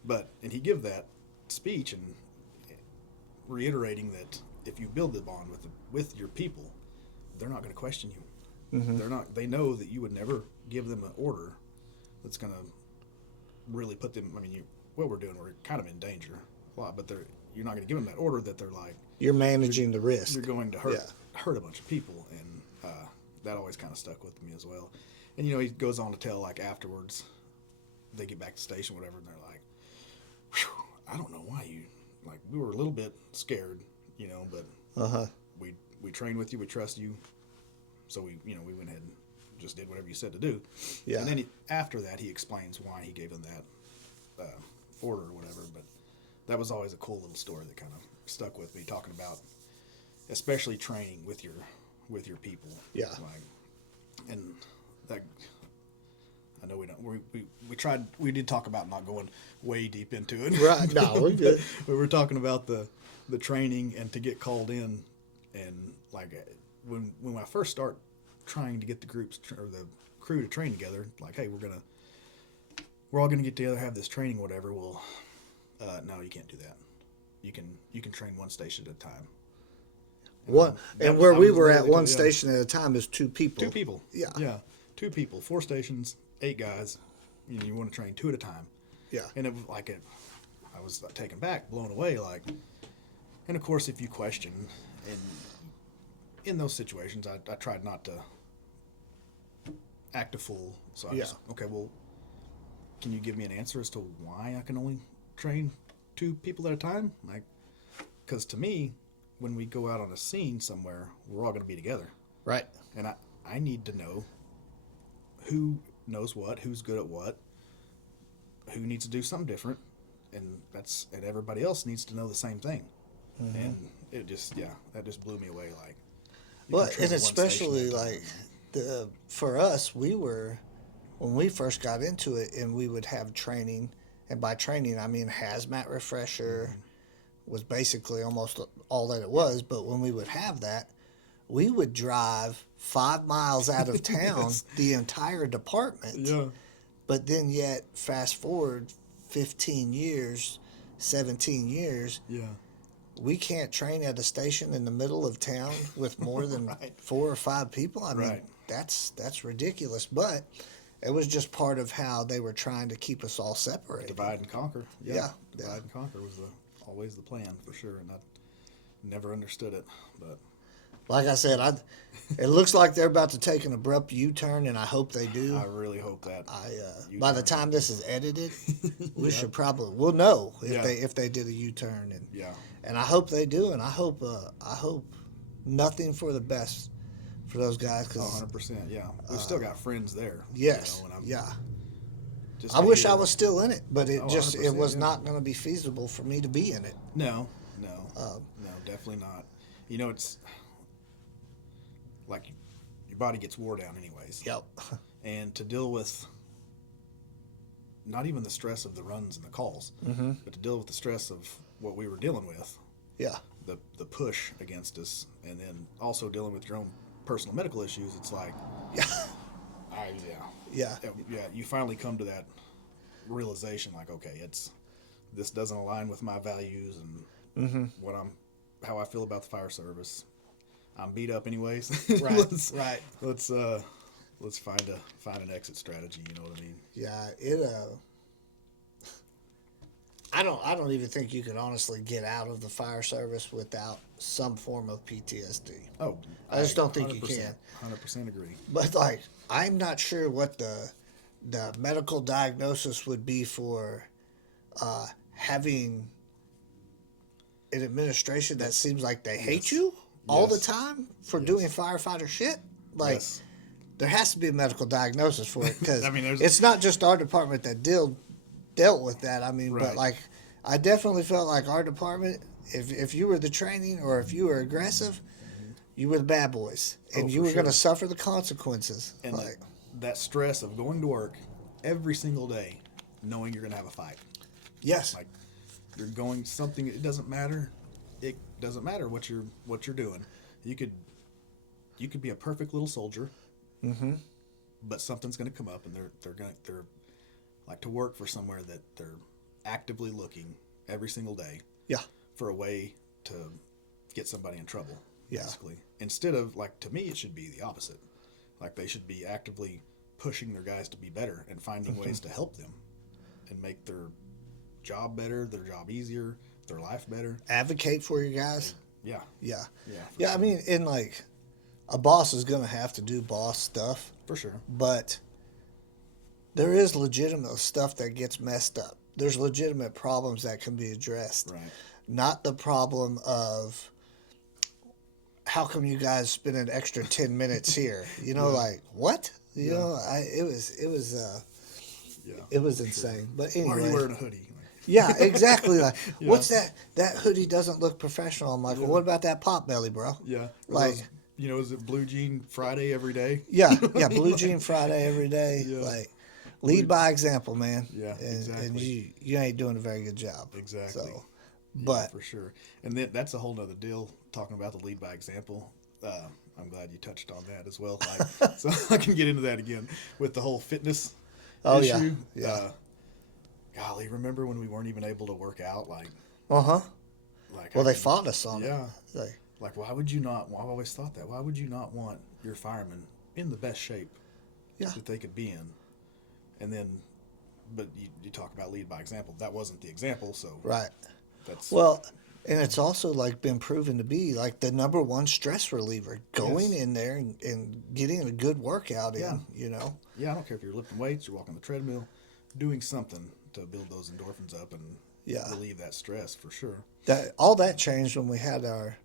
But and he give that speech and reiterating that if you build the bond with your people, they're not going to question you. Mm-hmm. They're not. They know that you would never give them an order that's going to really put them. I mean, what we're doing, we're kind of in danger a lot, but you're not going to give them that order that they're like. You're managing the risk. You're going to hurt Yeah. hurt a bunch of people, and that always kind of stuck with me as well. And he goes on to tell, like, afterwards, they get back to the station, whatever, and they're like, "Whew, I don't know why we were a little bit scared, but we trained with you, we trust you, so we went ahead and just did whatever you said to do." Yeah. And then after that, he explains why he gave them that order or whatever. But that was always a cool little story that kind of stuck with me, talking about especially training with your people. Yeah. And that, I know we did talk about not going way deep into it. Right. No, we're good. We were talking about the training and to get called in, and like when I first start trying to get the groups or the crew to train together, like, hey, we're all gonna get together, have this training, whatever. Well, no, you can't do that. You can train one station at a time. And where we were at one station at a time is 2 people. 2 people. Yeah. Yeah. 2 people, 4 stations, 8 guys. You want to train 2 at a time. Yeah. And it was I was taken back, blown away, like. And of course, if you question, and in those situations, I tried not to act a fool. So I was, okay, well, can you give me an answer as to why I can only train 2 people at a time? Like, because to me, when we go out on a scene somewhere, we're all going to be together. Right. And I need to know who knows what, who's good at what, who needs to do something different, and everybody else needs to know the same thing. Mm-hmm. And it just, that just blew me away. Like, well, and especially like for us, when we first got into it, and we would have training, and by training I mean hazmat refresher. Mm-hmm. Was basically almost all that it was. But when we would have that, we would drive 5 miles out of town, yes. The entire department. Yeah. But then yet, fast forward 15 years, 17 years, yeah. We can't train at a station in the middle of town with more than right. 4 or 5 people. I mean, right. That's ridiculous. But it was just part of how they were trying to keep us all separated. Divide and conquer. Yeah. Divide and conquer was always the plan, for sure, and I never understood it. But like I said, it looks like they're about to take an abrupt U-turn, and I hope they do. I really hope that. By the time this is edited, we'll know if they did a U-turn, and I hope they do, and I hope nothing for the best for those guys. 100%, yeah. We've still got friends there. Yes, I wish I was still in it, but it was not going to be feasible for me to be in it. No, definitely not. like your body gets wore down anyways. Yep. And to deal with not even the stress of the runs and the calls, but to deal with the stress of what we were dealing with, Yeah. the push against us, and then also dealing with your own personal medical issues, it's like, Yeah. Yeah. you finally come to that realization, like, okay, this doesn't align with my values and how I feel about the fire service. I'm beat up anyways. Right. Let's find an exit strategy. You know what I mean? Yeah. I don't even think you could honestly get out of the fire service without some form of PTSD. Oh, I just don't think you can. 100% agree. But like, I'm not sure what the medical diagnosis would be for having an administration that seems like they hate you all the time for doing firefighter shit. Like, there has to be a medical diagnosis for it, because I mean, it's not just our department that dealt with that. I mean, but like, I definitely felt like our department, if you were the training or if you were aggressive, you were the bad boys, and you were going to suffer the consequences. And like, that stress of going to work every single day, knowing you're going to have a fight. Yes. Like, you're going something. It doesn't matter. It doesn't matter what you're doing. You could be a perfect little soldier. But something's going to come up, and they're like to work for somewhere that they're actively looking every single day. Yeah. For a way to get somebody in trouble. Yeah. Basically, instead of, like, to me, it should be the opposite. Like, they should be actively pushing their guys to be better and finding ways to help them and make their job better, their job easier, their life better. Advocate for your guys. Yeah. Yeah. Sure. I mean, and like, a boss is going to have to do boss stuff. For sure. But there is legitimate stuff that gets messed up. There's legitimate problems that can be addressed. Right. Not the problem of, how come you guys spend an extra 10 minutes here? You know, like, what? You know, it was insane. Sure. But anyway. Why are you wearing a hoodie? Yeah, exactly. Like, what's that? That hoodie doesn't look professional. I'm like, well, what about that pot belly, bro? Yeah. Like, is it Blue Jean Friday every day? Yeah, Blue Jean Friday every day. Yeah. Like, lead by example, man. Yeah, and, exactly. And you ain't doing a very good job. Exactly. So, but for sure. And then that's a whole nother deal, talking about the lead by example. I'm glad you touched on that as well. Like, so I can get into that again with the whole fitness issue. Yeah. Golly, remember when we weren't even able to work out? Like, well, they fought us on it. Like, why would you not? Well, I've always thought that. Why would you not want your firemen in the best shape that they could be in? And then, but you talk about lead by example. That wasn't the example, so that's and it's also like been proven to be like the number one stress reliever. Going in there and getting a good workout in. You know. Yeah, I don't care if you're lifting weights, you're walking the treadmill, doing something to build those endorphins up and relieve that stress for sure. All that changed when we had our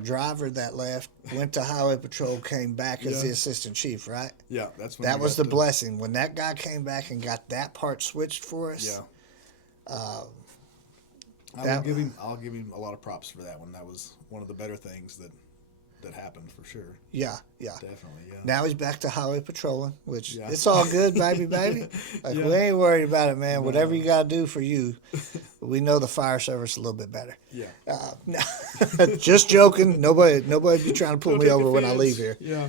driver that left, went to highway patrol, came back as the assistant chief, right? Yeah, that's when that was the blessing. When that guy came back and got that part switched for us. Yeah. I'll give him a lot of props for that one. That was one of the better things that happened for sure. Yeah. Definitely, yeah. Now he's back to highway patrolling, which it's all good, baby. Like, we ain't worried about it, man. No. Whatever you got to do for you, we know the fire service a little bit better. Yeah. Just joking. Nobody be trying to pull me over when I leave here. Yeah.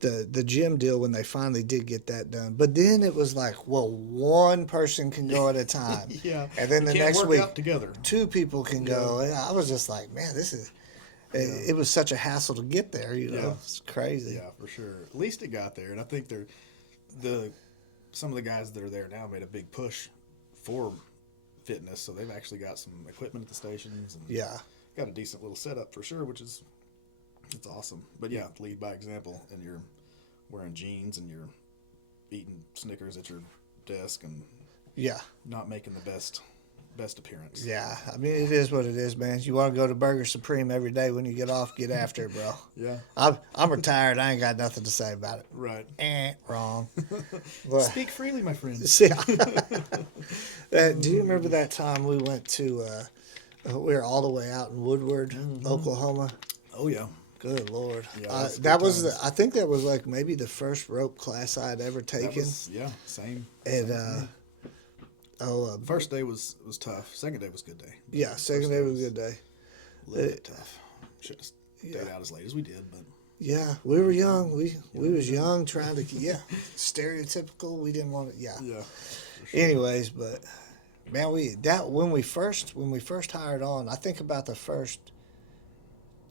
The gym deal, when they finally did get that done. But then it was like, well, one person can go at a time. And then the next week, together. 2 people can go. And I was just like, man, this is... It was such a hassle to get there, you know. It's crazy. Yeah, for sure. At least it got there. And I think some of the guys that are there now made a big push for fitness. So they've actually got some equipment at the stations. And got a decent little setup for sure, which is... It's awesome. But lead by example, and you're wearing jeans and you're eating Snickers at your desk and not making the best appearance. Yeah, I mean, it is what it is, man. You want to go to Burger Supreme every day when you get off, get after it, bro. Yeah. I'm retired. I ain't got nothing to say about it. Right. Wrong. But, speak freely, my friend. Do you remember that time we went to We were all the way out in Woodward, Mm-hmm. Oklahoma. Oh yeah, Good Lord. yeah. That's That good was times. I think that was like maybe the first rope class I had ever That taken. was yeah, same. And, Same for me. First day was tough. Second day was a good day. yeah, second First day was a good day. a little Uh, bit tough. Should have yeah. stayed out as late as we did, but Yeah, we were young. We was young, trying to stereotypical. We didn't want to. Yeah. yeah, for sure. Anyways, but man, when we first hired on, I think about the first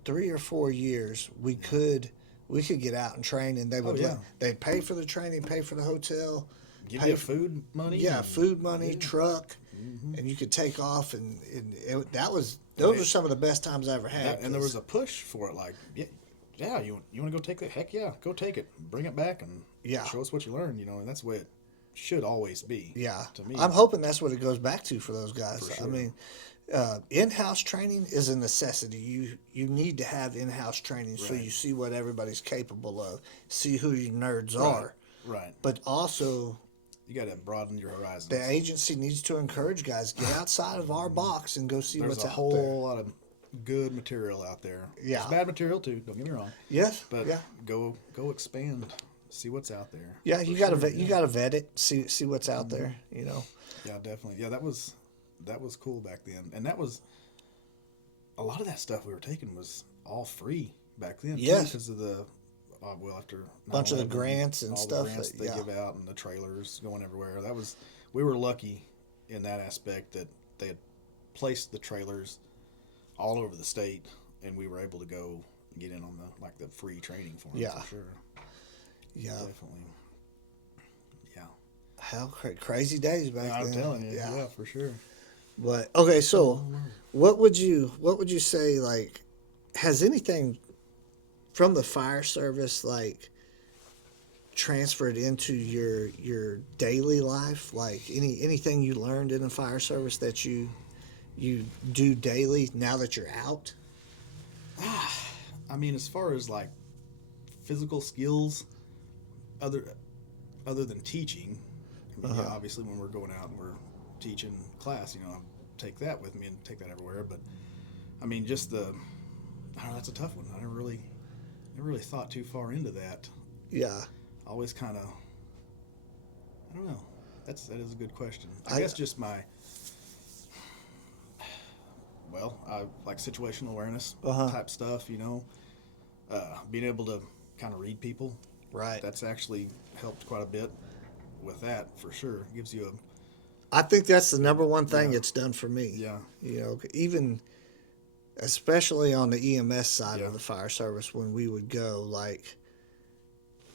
3 or 4 years, we could get out and train, and Oh yeah, they'd pay for the training, pay for the hotel, give pay you for, food money. yeah, and, food money, yeah. truck, Mm-hmm. and you could take off, and those Right. were some of the best times I ever had. And there was a push for it. Like, yeah, you want to go take that? Heck yeah, go take it. Bring it back and Yeah. show us what you learned. And that's the way it should always be. Yeah, to me. I'm hoping that's what it goes back to for those guys. For sure. I mean, in-house training is a necessity. You need to have in-house training so Right. you see what everybody's capable of, see who your nerds Right. are. Right. But also, You got to broaden your horizons. the agency needs to encourage guys get outside of our box and go see There's what's a out whole there. lot of good material out there. Yeah. There's bad material too. Don't get me wrong. Yes, But yeah, go expand. See what's out there. yeah. For You gotta sure, vet, yeah. you gotta vet it, see what's out there. You know. Yeah, definitely. Yeah, that was cool back then, and that was a lot of that stuff we were taking was all free back then. Yes. because of the after Bunch of the 9/11, grants and all stuff, the grants they yeah. give out and the trailers going everywhere. We were lucky in that aspect that they had placed the trailers all over the state, and we were able to go get in on the free training for them. Yeah. For sure. Yeah. Definitely. Yeah. How crazy days back I'm then. telling you. Yeah, for sure. But okay, so what would you say, like, has anything from the fire service like transferred into your daily life? Like anything you learned in the fire service that you do daily now that you're out? I mean, as far as like physical skills, other than teaching, I mean, yeah, obviously when we're going out and we're teaching class, I take that with me and take that everywhere. But I mean, just I don't know, that's a tough one. I never really thought too far into that. Yeah. Always kind of, I don't know. That is a good question. I I- guess just my, I like situational awareness type stuff. Being able to kind of read people. Right. That's actually helped quite a bit with that for sure. Gives you I think that's the number one thing Yeah. it's done for me. Yeah. Even especially on the EMS side Yeah. of the fire service, when we would go, like,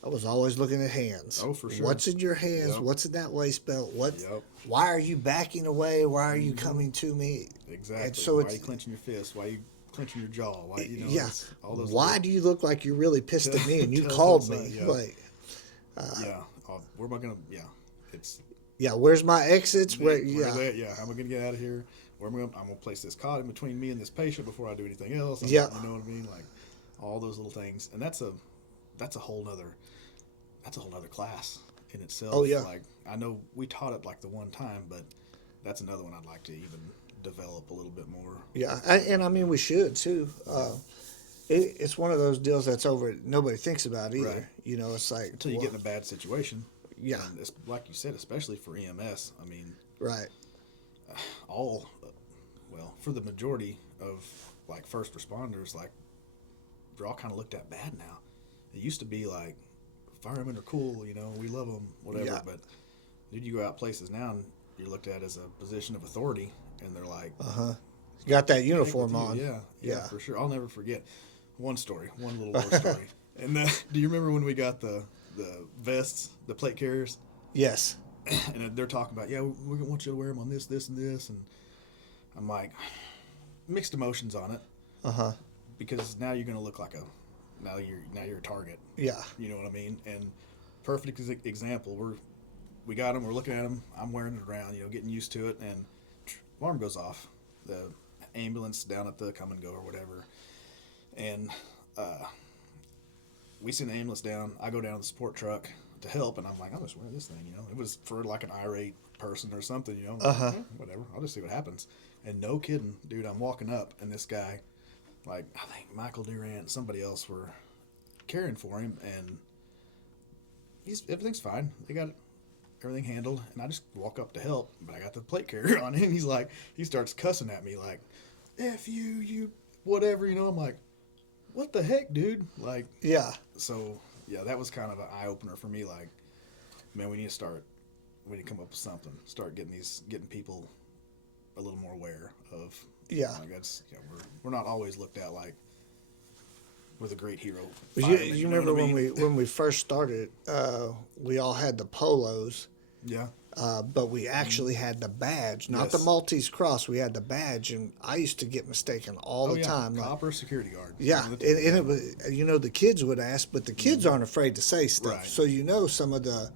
I was always looking at hands. Oh, for sure. What's in your hands? Yep. What's in that waist belt? Yep. Why are you backing away? Why are you coming to me? Exactly. And so Why it's are you clenching your fist? Why are you clenching your jaw? Why yeah. it's all those Why little- do you look like you're really pissed at me and you Telltale called sign, me? yeah. Like, yeah. Where am I gonna? Yeah. It's yeah, where's my exits? Where? Where Yeah, they- yeah. How am I gonna get out of here? Where am I gonna? I'm gonna place this cot in between me and this patient before I do anything else. Yeah. You know what I mean? Like all those little things, and that's a whole nother class in itself. Oh, yeah. Like I know we taught it like the one time, but that's another one I'd like to even develop a little bit more. yeah, and I mean we should too. It's one of those deals that's over. Nobody thinks about either. Right. It's like Until you well, get in a bad situation. Yeah. And it's, like you said, especially for EMS. I mean, right. for the majority of like first responders, like they're all kind of looked at bad now. It used to be like firemen are cool, we love them, whatever. Yeah. But dude, you go out places now and you're looked at as a position of authority, and they're like, Got that "Heck uniform with you." on. Yeah, Yeah. for sure. I'll never forget one little war story. And do you remember when we got the vests, the plate carriers? Yes. And they're talking about, we're gonna want you to wear them on this, and this, and I'm like, mixed emotions on it, because now you're gonna look like now you're a target. Yeah. You know what I mean? And perfect example, we got them, we're looking at them, I'm wearing it around, getting used to it, and alarm goes off, the ambulance down at the come and go or whatever, and we send the ambulance down. I go down to the support truck to help, and I'm like, I'm just wearing this thing, It was for like an irate person or something, you know. I'm like, whatever. I'll just see what happens. And no kidding, dude, I'm walking up, and this guy, like, I think Michael Durant, somebody else were caring for him, and everything's fine. They got everything handled, and I just walk up to help, but I got the plate carrier on him. He starts cussing at me like, F you, whatever, you know. I'm like, what the heck, dude? Like, Yeah. so, yeah, that was kind of an eye-opener for me, like, man, we need to come up with something, start getting people a little more aware of, Yeah. like, that's, we're not always looked at like we're the great hero. You know remember what I mean? when we first started, we all had the polos, Yeah. but we actually had the badge, not the Yes. Maltese cross. We had the badge, and I used to get mistaken all Oh, the yeah. time. Like, Copper security guard. yeah, and it was, the kids would ask, but the kids aren't afraid to say stuff. Right. So some of the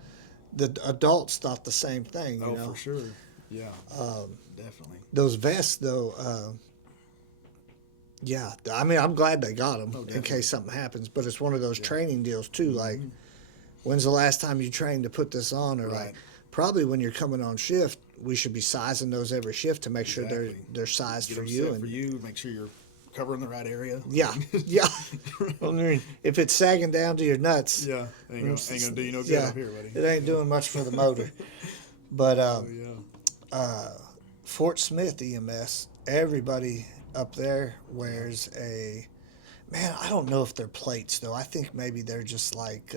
adults thought the same thing. Oh, for sure. Yeah. Definitely. Those vests, though, yeah, I mean, I'm glad they got them in definitely. case something happens. But it's one of those training deals too. Like, when's the last time you trained to put this on? Or Right. like, probably when you're coming on shift, we should be sizing those every shift to make sure Exactly. they're sized Get for them you. set And for you. Make sure you're covering the right area. yeah, yeah. I mean, if it's sagging down to your nuts, Yeah. Ain't gonna do you no good yeah, up here, buddy. it ain't doing much for the motor. But Oh, yeah. Fort Smith EMS, everybody up there wears a. Man, I don't know if they're plates though. I think maybe they're just like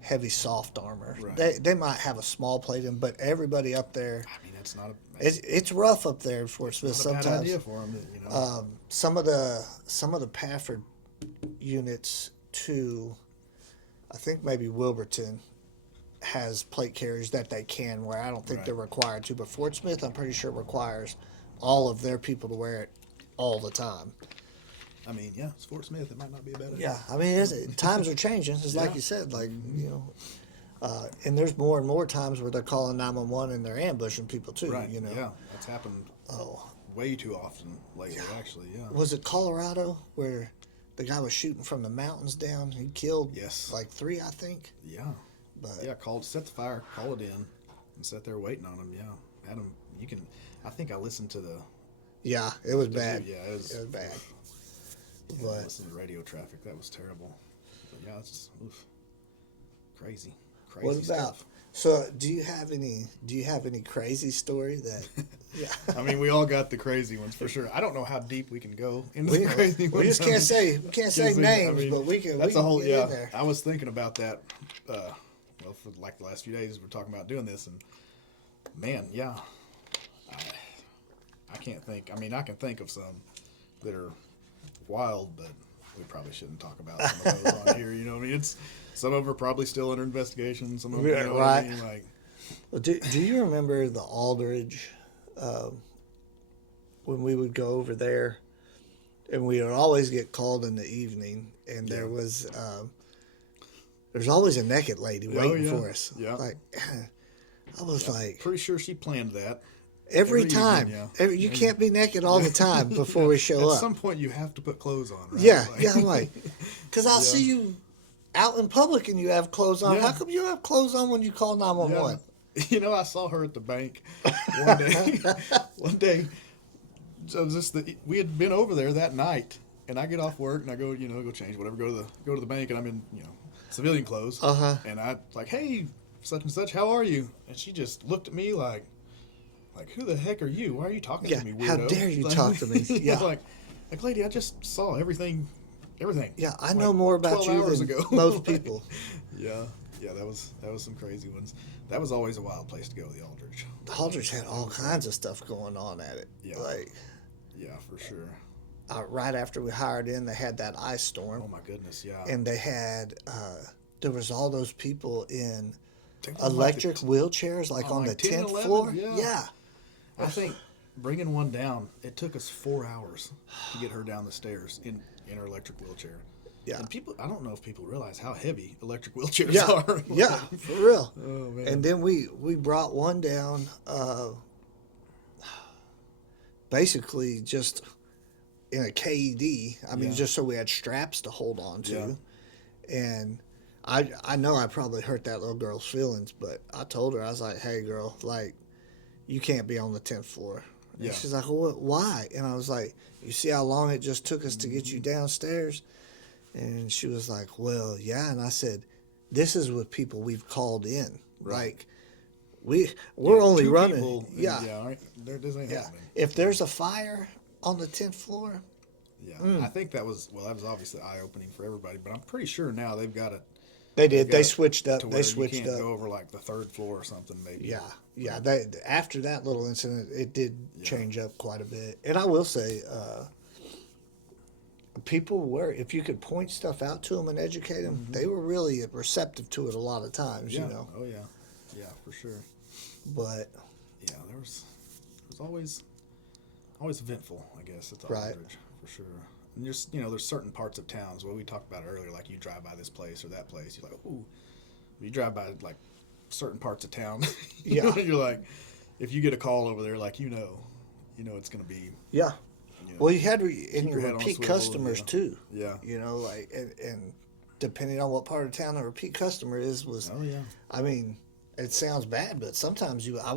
heavy soft armor. Right. They might have a small plate in, but everybody up there, I mean, that's not a it's rough up there in Fort Smith not a bad sometimes. idea for them, you know. Some of the Pafford units too. I think maybe Wilburton has plate carriers that they can wear. I don't think Right. they're required to, but Fort Smith, I'm pretty sure requires all of their people to wear it all the time. I mean, yeah, it's Fort Smith. It might not be a bad idea. Yeah, I mean, times are changing. It's like Yeah. you said, like and there's more and more times where they're calling 911 and they're ambushing people too. Right. You know. Yeah, that's happened way too often lately, actually. Yeah. Was it Colorado where the guy was shooting from the mountains down? He killed like 3, I think. Yeah. But Yeah, set the fire, call it in, and sat there waiting on them. Yeah, had them. You can. I think I listened to the. yeah, it was bad. Yeah, it was bad. Yeah, But listening to radio traffic, that was terrible. But yeah, it's just crazy what about? stuff. So, do you have any crazy story that? Yeah. I mean, we all got the crazy ones for sure. I don't know how deep we can go into the crazy ones. We just can't say names, but we can. That's we a whole can get yeah. in there. I was thinking about that. Well, for like the last few days, we're talking about doing this, and man, yeah, I can't think. I mean, I can think of some that are wild, but we probably shouldn't talk about some of those on here. You know what I mean? Some of them are probably still under investigation. Some of them, you know what I mean? Like, Well, do you remember the Aldridge when we would go over there, and we would always get called in the evening, and there's always a naked lady waiting for us. Yeah. Like, I was like, pretty sure she planned that. every evening, time. You can't be naked all the time before we show At up. some point, you have to put clothes on, right? Yeah, Like, yeah, I'm like, because I'll see you out in public and you have clothes on. Yeah. How come you have clothes on when you call 911? You know, I saw her at the bank one day. One day, so we had been over there that night, and I get off work and I go, go change whatever, go to the bank, and I'm in, civilian clothes. And I like, hey, such and such, how are you? And she just looked at me like, who the heck are you? Why are you talking to me, weirdo? How dare you talk to me? Yeah. like, lady, I just saw everything. Yeah, I know more about 12 you hours than ago. most people. Yeah, that was some crazy ones. That was always a wild place to go, the Aldridge. The Aldridge had all kinds of stuff going on at it. Yeah. Yeah, for sure. Right after we hired in, they had that ice storm. Oh my goodness, yeah. And they had, there was all those people in They were electric wheelchairs, like on the 10, 10th 11, floor. yeah. I think bringing one down, it took us 4 hours to get her down the stairs in her electric wheelchair. Yeah. And I don't know if people realize how heavy electric wheelchairs Yeah, are. yeah, for real. Oh, man. And then we brought one down, basically just in a KED. I mean, Yeah. just so we had straps to hold on to. Yeah. And I know I probably hurt that little girl's feelings, but I told her, I was like, hey girl, like, you can't be on the 10th floor. And Yeah. she's like, well, why? And I was like, you see how long it just took us to get you downstairs? And she was like, well, yeah. And I said, this is with people we've called in. Right. Like, we're only two running. people, and Yeah. yeah, all right, this ain't Yeah. happening. If there's a fire on the 10th floor, Yeah, I think that was obviously eye opening for everybody, but I'm pretty sure now they've got it. they They've did. got They it switched up. to They where switched you can't up. go over like the third floor or something, maybe. Yeah, yeah. They after that little incident, it did Yeah. change up quite a bit. And I will say, people were, if you could point stuff out to them and educate them, they were really receptive to it a lot of times. Yeah. You know, Oh yeah. Yeah, for sure. but Yeah, there was always eventful, I guess, at the Right. Aldridge, for sure. And there's there's certain parts of towns, what we talked about earlier, like you drive by this place or that place, you're like, ooh. You drive by like certain parts of town, Yeah. you're like, if you get a call over there, like it's gonna be yeah. you know, Well, you had and keep your your head on a repeat swivel, customers yeah. too. Yeah. You know, like and depending on what part of town the repeat customer was. Oh yeah. I mean, it sounds bad, but sometimes I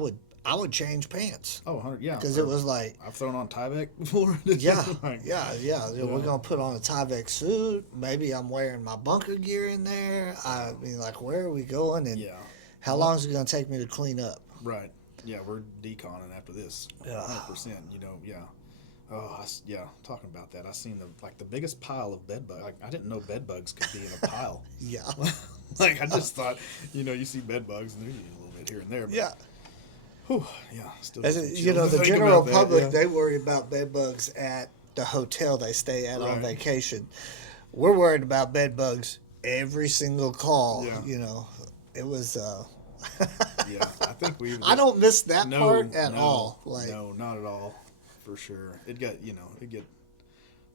would change pants Oh, 100, yeah. because it was like. I've thrown on Tyvek before. Yeah, Like, yeah. We're gonna put on a Tyvek suit. Maybe I'm wearing my bunker gear in there. I mean, like, where are we going? And Yeah. how long is it gonna take me to clean up? Right. Yeah, we're deconning after this. Yeah. 100%. Yeah. Oh, yeah. Talking about that, I seen the biggest pile of bed bugs. Like I didn't know bed bugs could be in a pile. Yeah, Like I just thought, you see bed bugs and there's a little bit here and there. But, yeah. Whew, yeah. Still. As get it, some you know, chills the thinking general about that, public, yeah. they worry about bed bugs at the hotel they stay at on Right. vacation. We're worried about bed bugs every single call. Yeah. You know, it was. Yeah, I think we. I don't miss that No, part at no, all. Like, no, not at all, for sure.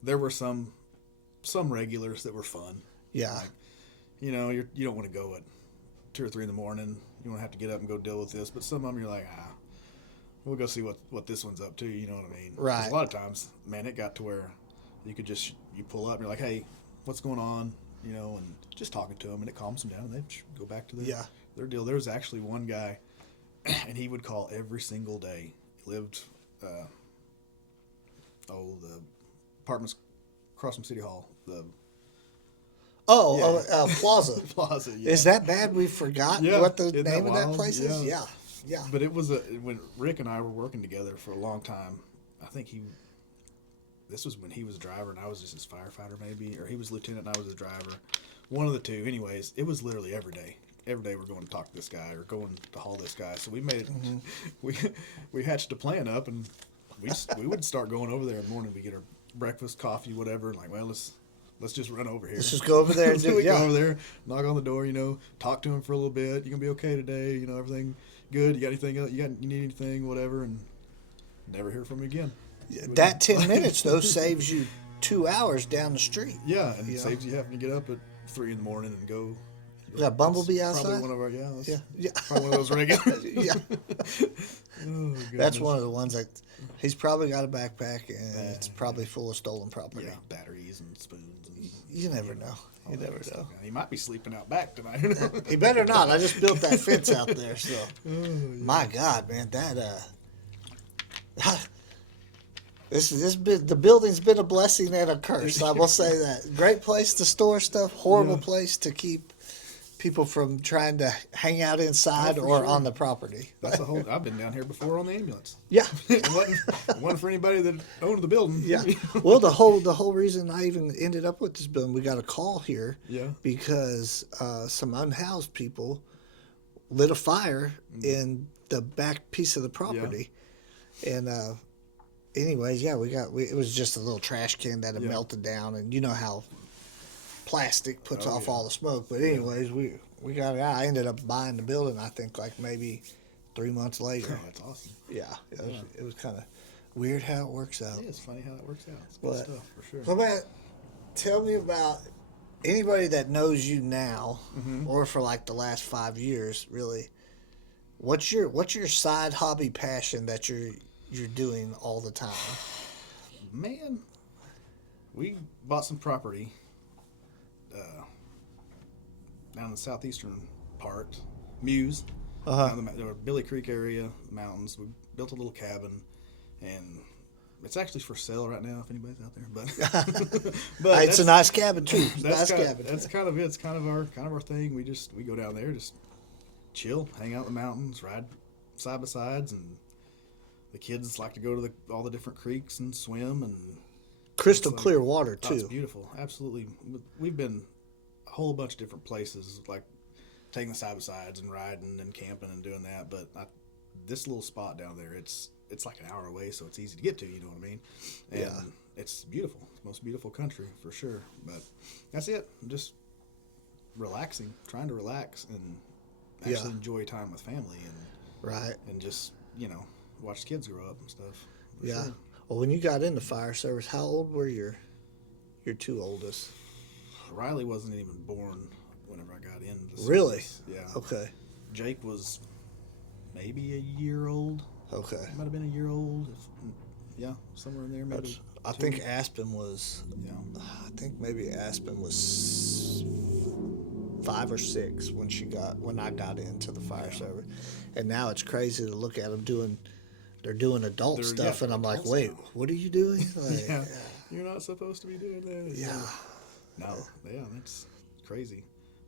There were some regulars that were fun. yeah, Like, you don't want to go at 2 or 3 in the morning. You don't have to get up and go deal with this. But some of them, you're like, we'll go see what this one's up to. You know what I mean? 'Cause Right. a lot of times, man, it got to where you could you pull up and you're like, hey, what's going on? And just talking to them, and it calms them down, and they go back to Yeah. their deal. There was actually one guy, and he would call every single day. He lived, the apartments across from City Hall, the Plaza. plaza. Yeah. Is that bad? We forgot Yeah. what the Isn't name that of that wild? place is. Yeah. Yeah. But it was when Rick and I were working together for a long time. I think this was when he was driver and I was just his firefighter, maybe, or he was lieutenant and I was his driver. One of the two. Anyways, it was literally every day. Every day we're going to talk to this guy or going to haul this guy. So we made it. We hatched a plan up, and we would start going over there in the morning. We get our breakfast, coffee, whatever. And like, well, let's just run over here. Let's just go over there and So do we yeah. go over there, knock on the door, talk to him for a little bit. You gonna be okay today? Everything good? You got anything else? You need anything? Whatever, and never hear from him again. That 10 minutes though saves you 2 hours down the street. Yeah, and You it know? saves you having to get up at 3 in the morning and go. Got Bumblebee That's outside. Probably one of our that's Yeah. Probably one of those regulars. Yeah, Oh, that's goodness. one of the ones that he's probably got a backpack and it's probably full of stolen property. Yeah, batteries and spoons. And You never know. You all that never stuff. know. He might be sleeping out back tonight. He better not. I just built that fence out there, so Oh, yeah. my God, man, that the building's been a blessing and a curse. I will say that. Great place to store stuff. Horrible Yeah. place to keep people from trying to hang out inside Oh, for or sure. on the property. That's a whole. I've been down here before on the ambulance. Yeah. It wasn't for anybody that owned the building. Yeah. Well, the whole reason I even ended up with this building, we got a call here Yeah. because some unhoused people lit a fire in the back piece of the property, and anyways, yeah, it was just a little trash can that had Yeah. melted down, and you know how plastic puts Oh, off yeah. all the smoke. But anyways, we got it out. I ended up buying the building. I think like maybe 3 months later. Oh, that's awesome. Yeah, it was kind of weird how it works out. It is funny how that works out. It's good But- stuff for sure. So, man, tell me about anybody that knows you now, Mm-hmm. or for like the last 5 years, really. What's your side hobby passion that you're doing all the time? Man, we bought some property down in the southeastern part, Muse, Uh-huh. down the Billy Creek area, mountains. We built a little cabin, and it's actually for sale right now if anybody's out there. But but It's a nice cabin too. It's a that's nice kind cabin. that's kind of it. It's kind of our thing. We go down there, just chill, hang out in the mountains, ride side by sides, and the kids like to go to all the different creeks and swim, and Crystal it's like, clear water oh, it's too. beautiful. Absolutely. We've been a whole bunch of different places, like taking the side by sides and riding and camping and doing that. But this little spot down there, it's like an hour away, so it's easy to get to. You know what I mean? And Yeah. it's beautiful. It's the most beautiful country for sure. But that's it. Just relaxing, trying to relax and actually Yeah. enjoy time with family Right. and just watch kids grow up and stuff. For Yeah. sure. Well, when you got into fire service, how old were your two oldest? Riley wasn't even born whenever I got into the Really? service. Yeah. Okay. Jake was maybe a year old. Okay. Might have been a year old. Yeah, somewhere in there. Maybe. I think Aspen was. Yeah. I think maybe Aspen was 5 or 6 when I got into the fire service, and now it's crazy to look at them doing. They're doing adult They're- stuff, yeah, and I'm like, adults wait, now. what are you doing? Like, Yeah. You're not supposed to be doing that. yeah. No. Yeah, that's crazy.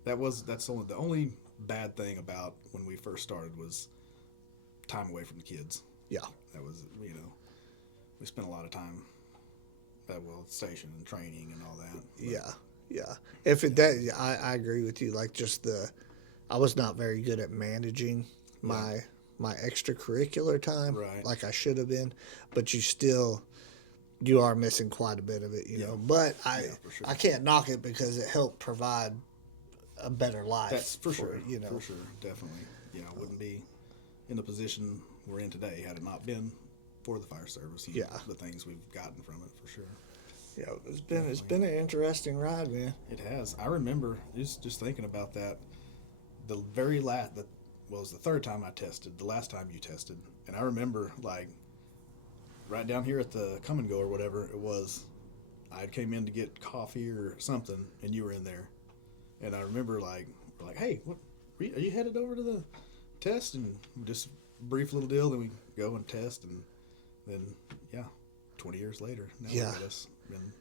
That's the only bad thing about when we first started was time away from the kids. Yeah. That was we spent a lot of time at the station and training and all that. But, Yeah. I agree with you. Like I was not very good at managing my extracurricular time, Right. like I should have been. But you are missing quite a bit of it, you know. But for sure. I can't knock it because it helped provide a better life. That's for sure. You know. For sure, definitely. I wouldn't be in the position we're in today had it not been for the fire service. And Yeah. the things we've gotten from it, for sure. Yeah, it's been an interesting ride, man. It has. I remember just thinking about that. The very last, it was the third time I tested. The last time you tested, and I remember like right down here at the come and go or whatever it was. I came in to get coffee or something, and you were in there. And I remember like, we're like, hey, what? Are you headed over to the test? And just brief little deal. Then we go and test, and then 20 years later, now Yeah. we're at us. And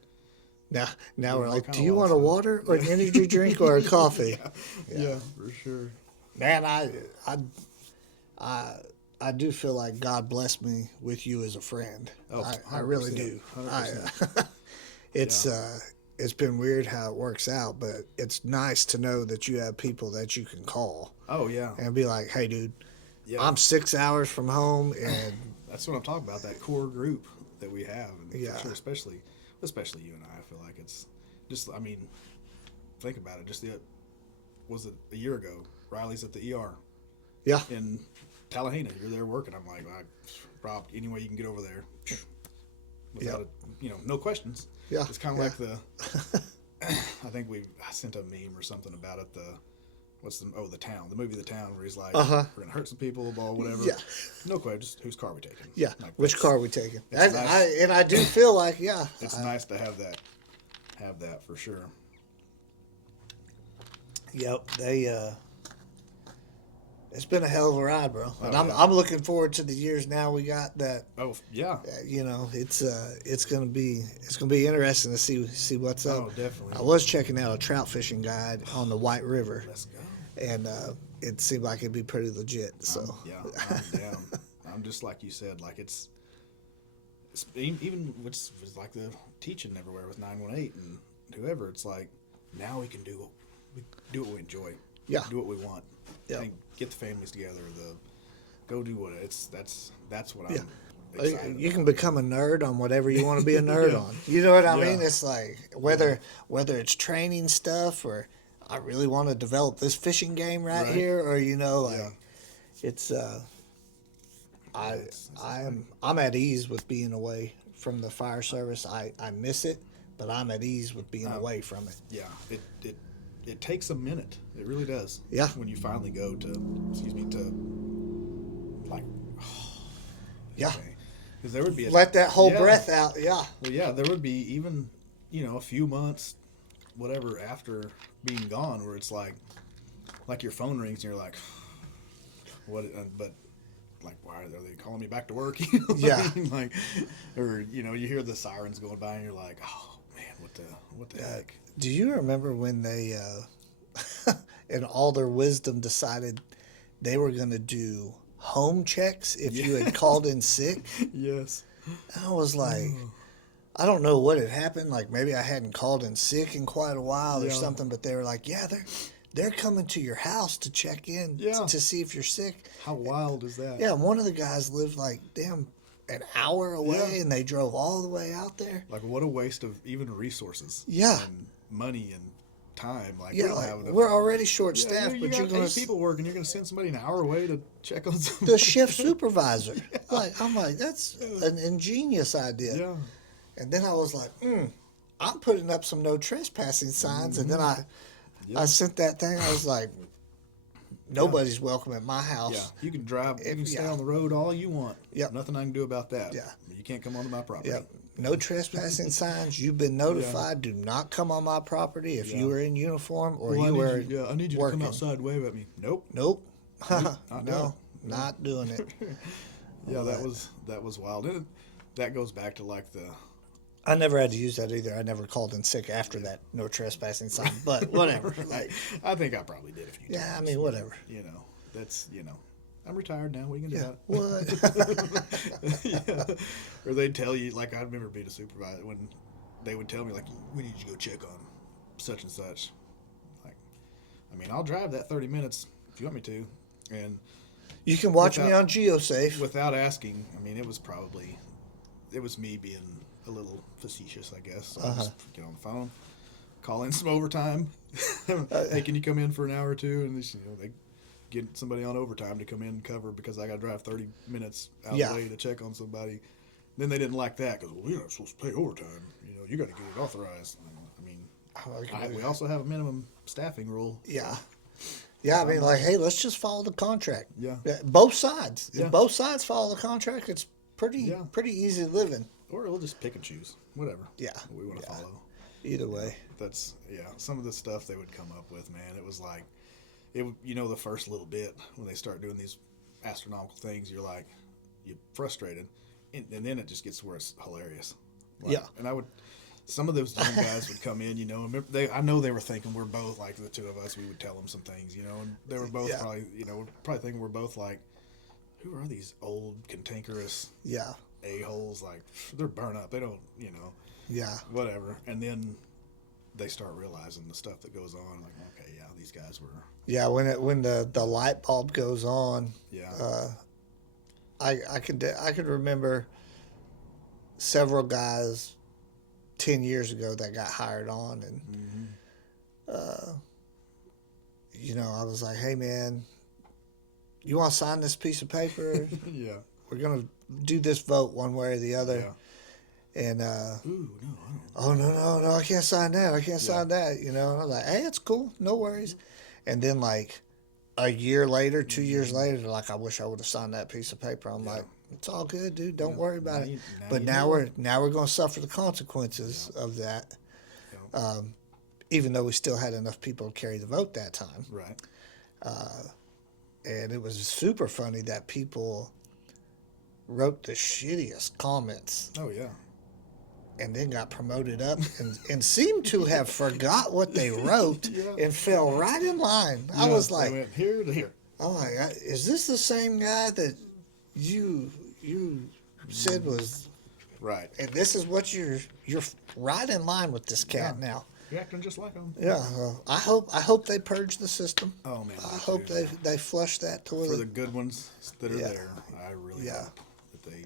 Now we're all like, kinda do you want a lost. water or an energy drink or a coffee? yeah, for sure. Man, I do feel like God blessed me with you as a friend. Oh, I really 100%, do. 100%. It's been weird how it works out, but it's nice to know that you have people that you can call Oh yeah, and be like, hey, dude, yeah. I'm 6 hours from home, and That's what I'm talking about. That core group that we have, and Yeah. for sure, especially you and I. I feel like it's just. I mean, think about it. Just was it a year ago? Riley's at the ER yeah, in Tallahassee. You're there working. I'm like, Rob, any way you can get over there, without no questions. Yeah, It's kind of yeah. like the. I think I sent a meme or something about it. The Town, the movie The Town, where he's like, Uh-huh. we're gonna hurt some people, blah, whatever. Yeah. No question, just whose car we taking? yeah. Like, Which that's- car are we taking? it's nice. And I do feel like, yeah, It's nice to have that for sure. Yep, it's been a hell of a ride, bro. And Oh, yeah. I'm looking forward to the years now we got that. Oh yeah. It's gonna be interesting to see what's up. Oh, definitely. I was checking out a trout fishing guide on the White River, Let's go. and it seemed like it'd be pretty legit. So I'm down. I'm just like you said, like it's even what's like the teaching everywhere with 918 and whoever. It's like now we can do what we enjoy. Yeah. Do what we want. Yeah. And get the families together. Go do what that's what Yeah. I'm excited you can about. become a nerd on whatever you want to be a nerd Yeah. on. You know what I Yeah. mean? It's like whether it's training stuff or I really want to develop this fishing game right Right. here, or like Yeah. it's I'm at ease with being away from the fire service. I miss it, but I'm at ease with being away from it. Yeah, it takes a minute. It really does. Yeah. When you finally go to like, Yeah. because there would be Let that whole yeah. breath out. Yeah. Well, yeah, there would be even a few months, whatever, after being gone, where it's like, like your phone rings and you're like, what? But like, why are they calling me back to work? You know what Yeah. I mean? Like, or you know, you hear the sirens going by and you're like, oh man, what the heck? Do you remember when they, in all their wisdom, decided they were going to do home checks if you had called in sick? Yes. And I was like, I don't know what had happened. Like maybe I hadn't called in sick in quite a while or Yeah. something. But they were like, yeah, they're coming to your house to check in Yeah. to see if you're sick. How wild is that? Yeah, one of the guys lived like damn an hour away, Yeah. and they drove all the way out there. Like, what a waste of even resources. Yeah. And money and time. Like, we Yeah, don't like, have enough. we're already short Yeah, staffed, you but got you're going 8 people working. You're going to send somebody an hour away to check on something. the shift supervisor. Like I'm like that's an ingenious idea. Yeah. And then I was like, I'm putting up some no trespassing signs, and then I sent that thing. I was like, nobody's welcome at my house. Yeah, you can drive. You can stay yeah. on the road all you want. Yep. Nothing I can do about that. Yeah. You can't come onto my property. Yep. No trespassing signs. You've been notified. Do not come on my property if you are in uniform or Well, you were I need you working. to come outside and wave at me. Nope. Nope. Not No, not doing it. Yeah, that was wild. And that goes back to like the. I never had to use that either. I never called in sick after that no trespassing sign. But whatever. Like, I think I probably did a few times. yeah, I mean, whatever. You know, that's I'm retired now. What are you gonna Yeah. do about it? What? Yeah. Or they'd tell you, like, I remember being a supervisor when they would tell me, like, we need you to go check on such and such. Like, I mean, I'll drive that 30 minutes if you want me to. And You can watch me on GeoSafe. without asking, I mean, it was me being a little facetious, I guess. So I just get on the phone, call in some overtime. Hey, can you come in for an hour or two? And they get somebody on overtime to come in and cover because I got to drive 30 minutes out of the way to check on somebody. Then they didn't like that because, well, you're not supposed to pay overtime. You know, you got to get it authorized. I mean, we also have a minimum staffing rule. Yeah. Yeah, I mean, like, hey, let's just follow the contract. Yeah. Both sides. Yeah. If both sides follow the contract, it's pretty easy living. Or we'll just pick and choose, whatever. Yeah. We want to follow. Either way. That's some of the stuff they would come up with, man. It was like, the first little bit when they start doing these astronomical things, you're frustrated, and then it just gets where it's hilarious. Like, Yeah. And some of those young guys would come in, I know they were thinking we're both like the two of us. We would tell them some things, and they were both probably thinking we're both like, who are these old cantankerous a-holes? Like, they're burnt up. They don't, whatever. And then they start realizing the stuff that goes on. Like, okay, yeah, these guys were. Yeah, when the light bulb goes on. Yeah. I could remember several guys 10 years ago that got hired on, and I was like, hey man, you want to sign this piece of paper? Yeah. We're gonna do this vote one way or the other. Yeah. And Ooh, no, I don't. oh no, I can't sign that. I can't sign that. And I was like, hey, it's cool, no worries. And then like a year later, 2 years later, they're like, I wish I would have signed that piece of paper. I'm like, it's all good, dude. Don't worry about it. But now we're going to suffer the consequences of that. Yeah. Even though we still had enough people to carry the vote that time. Right. And it was super funny that people wrote the shittiest comments Oh yeah. and then got promoted up and seemed to have forgot what they wrote and fell right in line. I was like, they went here to here. oh my God, is this the same guy that you said was Right. and this is what you're right in line with this cat now. You're acting just like them. Yeah, I hope they purge the system. Oh man. I hope they flush that for toilet. the good ones that are there. I really hope that they.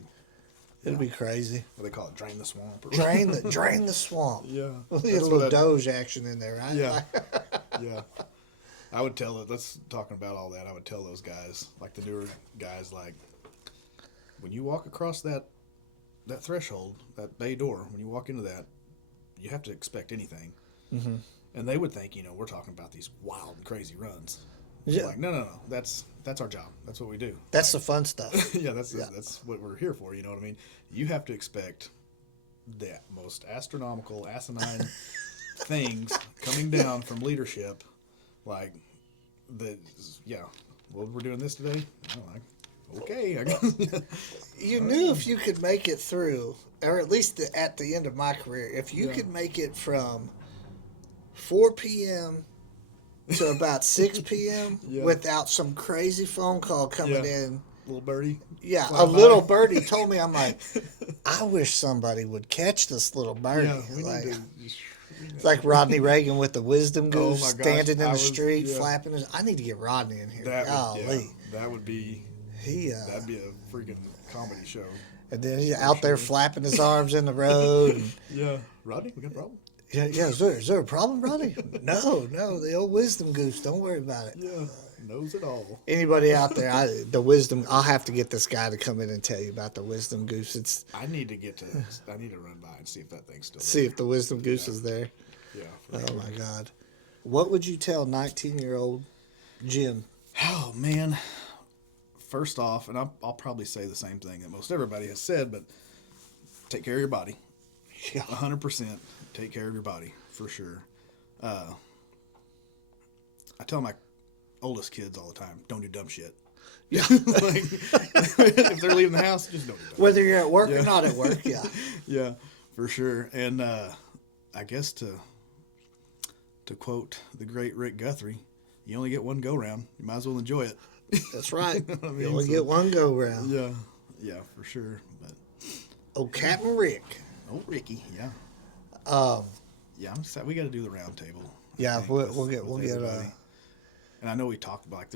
It'll be crazy. What they call it, drain the swamp. Or Drain the swamp. Yeah. We'll get a little Doge action in there, right? Yeah. Yeah. I would tell it. Let's talking about all that. I would tell those guys, like the newer guys, like when you walk across that threshold, that bay door, when you walk into that, you have to expect anything. Mm-hmm. And they would think, we're talking about these wild and crazy runs. Yeah. Like, no. That's our job. That's what we do. That's the fun stuff. Yeah, that's what we're here for. You know what I mean? You have to expect the most astronomical, asinine things coming down from leadership. Like, yeah. Well, we're doing this today. I'm like, okay, I guess. You knew if you could make it through, or at least at the end of my career, if you Yeah. could make it from 4 p.m. to about 6 p.m. Yeah. without some crazy phone call coming Yeah. in. Little birdie. Yeah, a flying little by. birdie told me, I'm like, I wish somebody would catch this little birdie. Yeah, we Like, need to. Just, it's like Rodney Reagan with the wisdom Oh goose my gosh, standing in I the was- street yeah. flapping his. I need to get Rodney in here. that Golly. that would be He that'd be a freaking comedy show. and then he's For out there sure. flapping his arms in the road. And, Yeah, Rodney, we got a problem. yeah, is there a problem, Rodney? No, the old wisdom goose. Don't worry about it. Yeah, knows it all. Anybody out there, I'll have to get this guy to come in and tell you about the wisdom goose. I need to run by and see if that thing's still. See if the wisdom goose is there. Yeah. Oh my God. What would you tell 19-year-old Jim? Oh man. First off, and I'll probably say the same thing that most everybody has said, but take care of your body. Yeah. 100% take care of your body, for sure. I tell my oldest kids all the time, don't do dumb shit. Yeah. Like, if they're leaving the house, just don't do dumb Whether you're at work Yeah. or not at work, yeah. Yeah, for sure. And I guess to quote the great Rick Guthrie, you only get one go round. You might as well enjoy it. That's right. You know what I You mean? only So- get one go round. Yeah, for sure. But Oh, Captain Rick. oh, Ricky, yeah. Um, Yeah, I'm excited. We got to do the round table. I yeah, think, we'll get everybody. And I know we talked about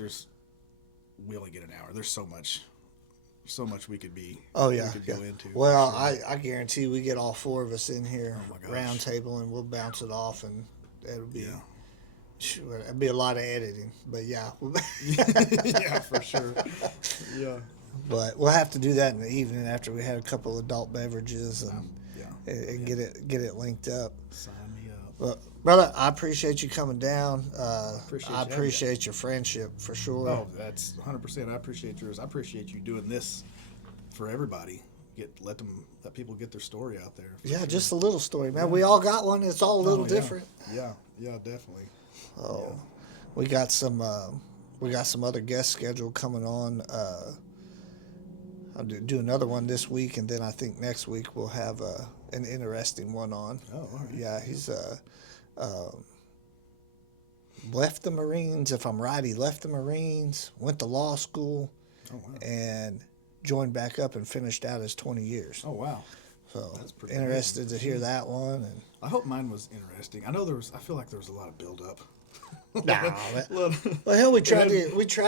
we only get an hour. There's so much we could be. Oh yeah, we could yeah. go into. Well, for sure. I guarantee we get all four of us in here, Oh, my gosh. round table, and we'll bounce it off, and it'll be Yeah. it'll be a lot of editing. But yeah, Yeah, for sure. Yeah. but we'll have to do that in the evening after we had a couple adult beverages and Yeah. and get it linked up. Sign me up. Well, brother, I appreciate you coming down. Appreciate I you having me. appreciate your friendship for sure. Oh, that's 100%. I appreciate yours. I appreciate you doing this for everybody. Let people get their story out there. for Yeah, sure. just a little story, man. We all got one. It's all a little Oh, yeah. different. Yeah, definitely. Oh, we got some other guests scheduled coming on. I'll do another one this week, and then I think next week we'll have an interesting one on. Oh, all right. Yeah, he's left the Marines. If I'm right, he left the Marines, went to law school, Oh, wow. and joined back up and finished out his 20 years. Oh, wow. So That's pretty interested to hear that one. And I hope mine was interesting. I feel like there was a lot of build-up. nah, Lot- well, hell, we tried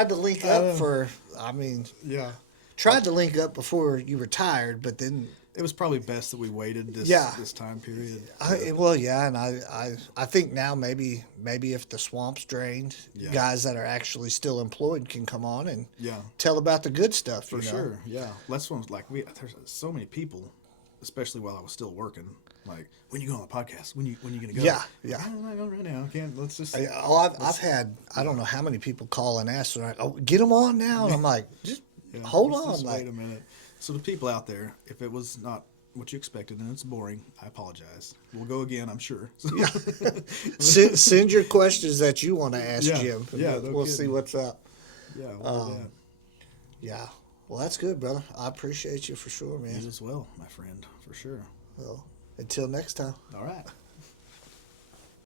to link up know. for. I mean, yeah. tried to link up before you retired, but then It was probably best that we waited this Yeah. this time period. and I think now maybe if the swamp's drained, Yeah. guys that are actually still employed can come on and Yeah. tell about the good stuff. For sure, yeah. That's one like there's so many people, especially while I was still working. Like, when you go on the podcast, when you gonna go? Yeah. I'm not going right now. I can't. Let's just. I've had I don't know how many people call and ask. They're like, "Oh, get them on now," and I'm like, "Just Yeah, hold let's on." just Like, wait a minute. So the people out there, if it was not what you expected and it's boring, I apologize. We'll go again, I'm sure. send your questions that you want to ask Yeah, Jim. yeah, we'll no see kidding. what's up. Yeah, we'll do that. Yeah. Well, that's good, brother. I appreciate you for sure, man. You as well, my friend, for sure. Well, until next time. All right.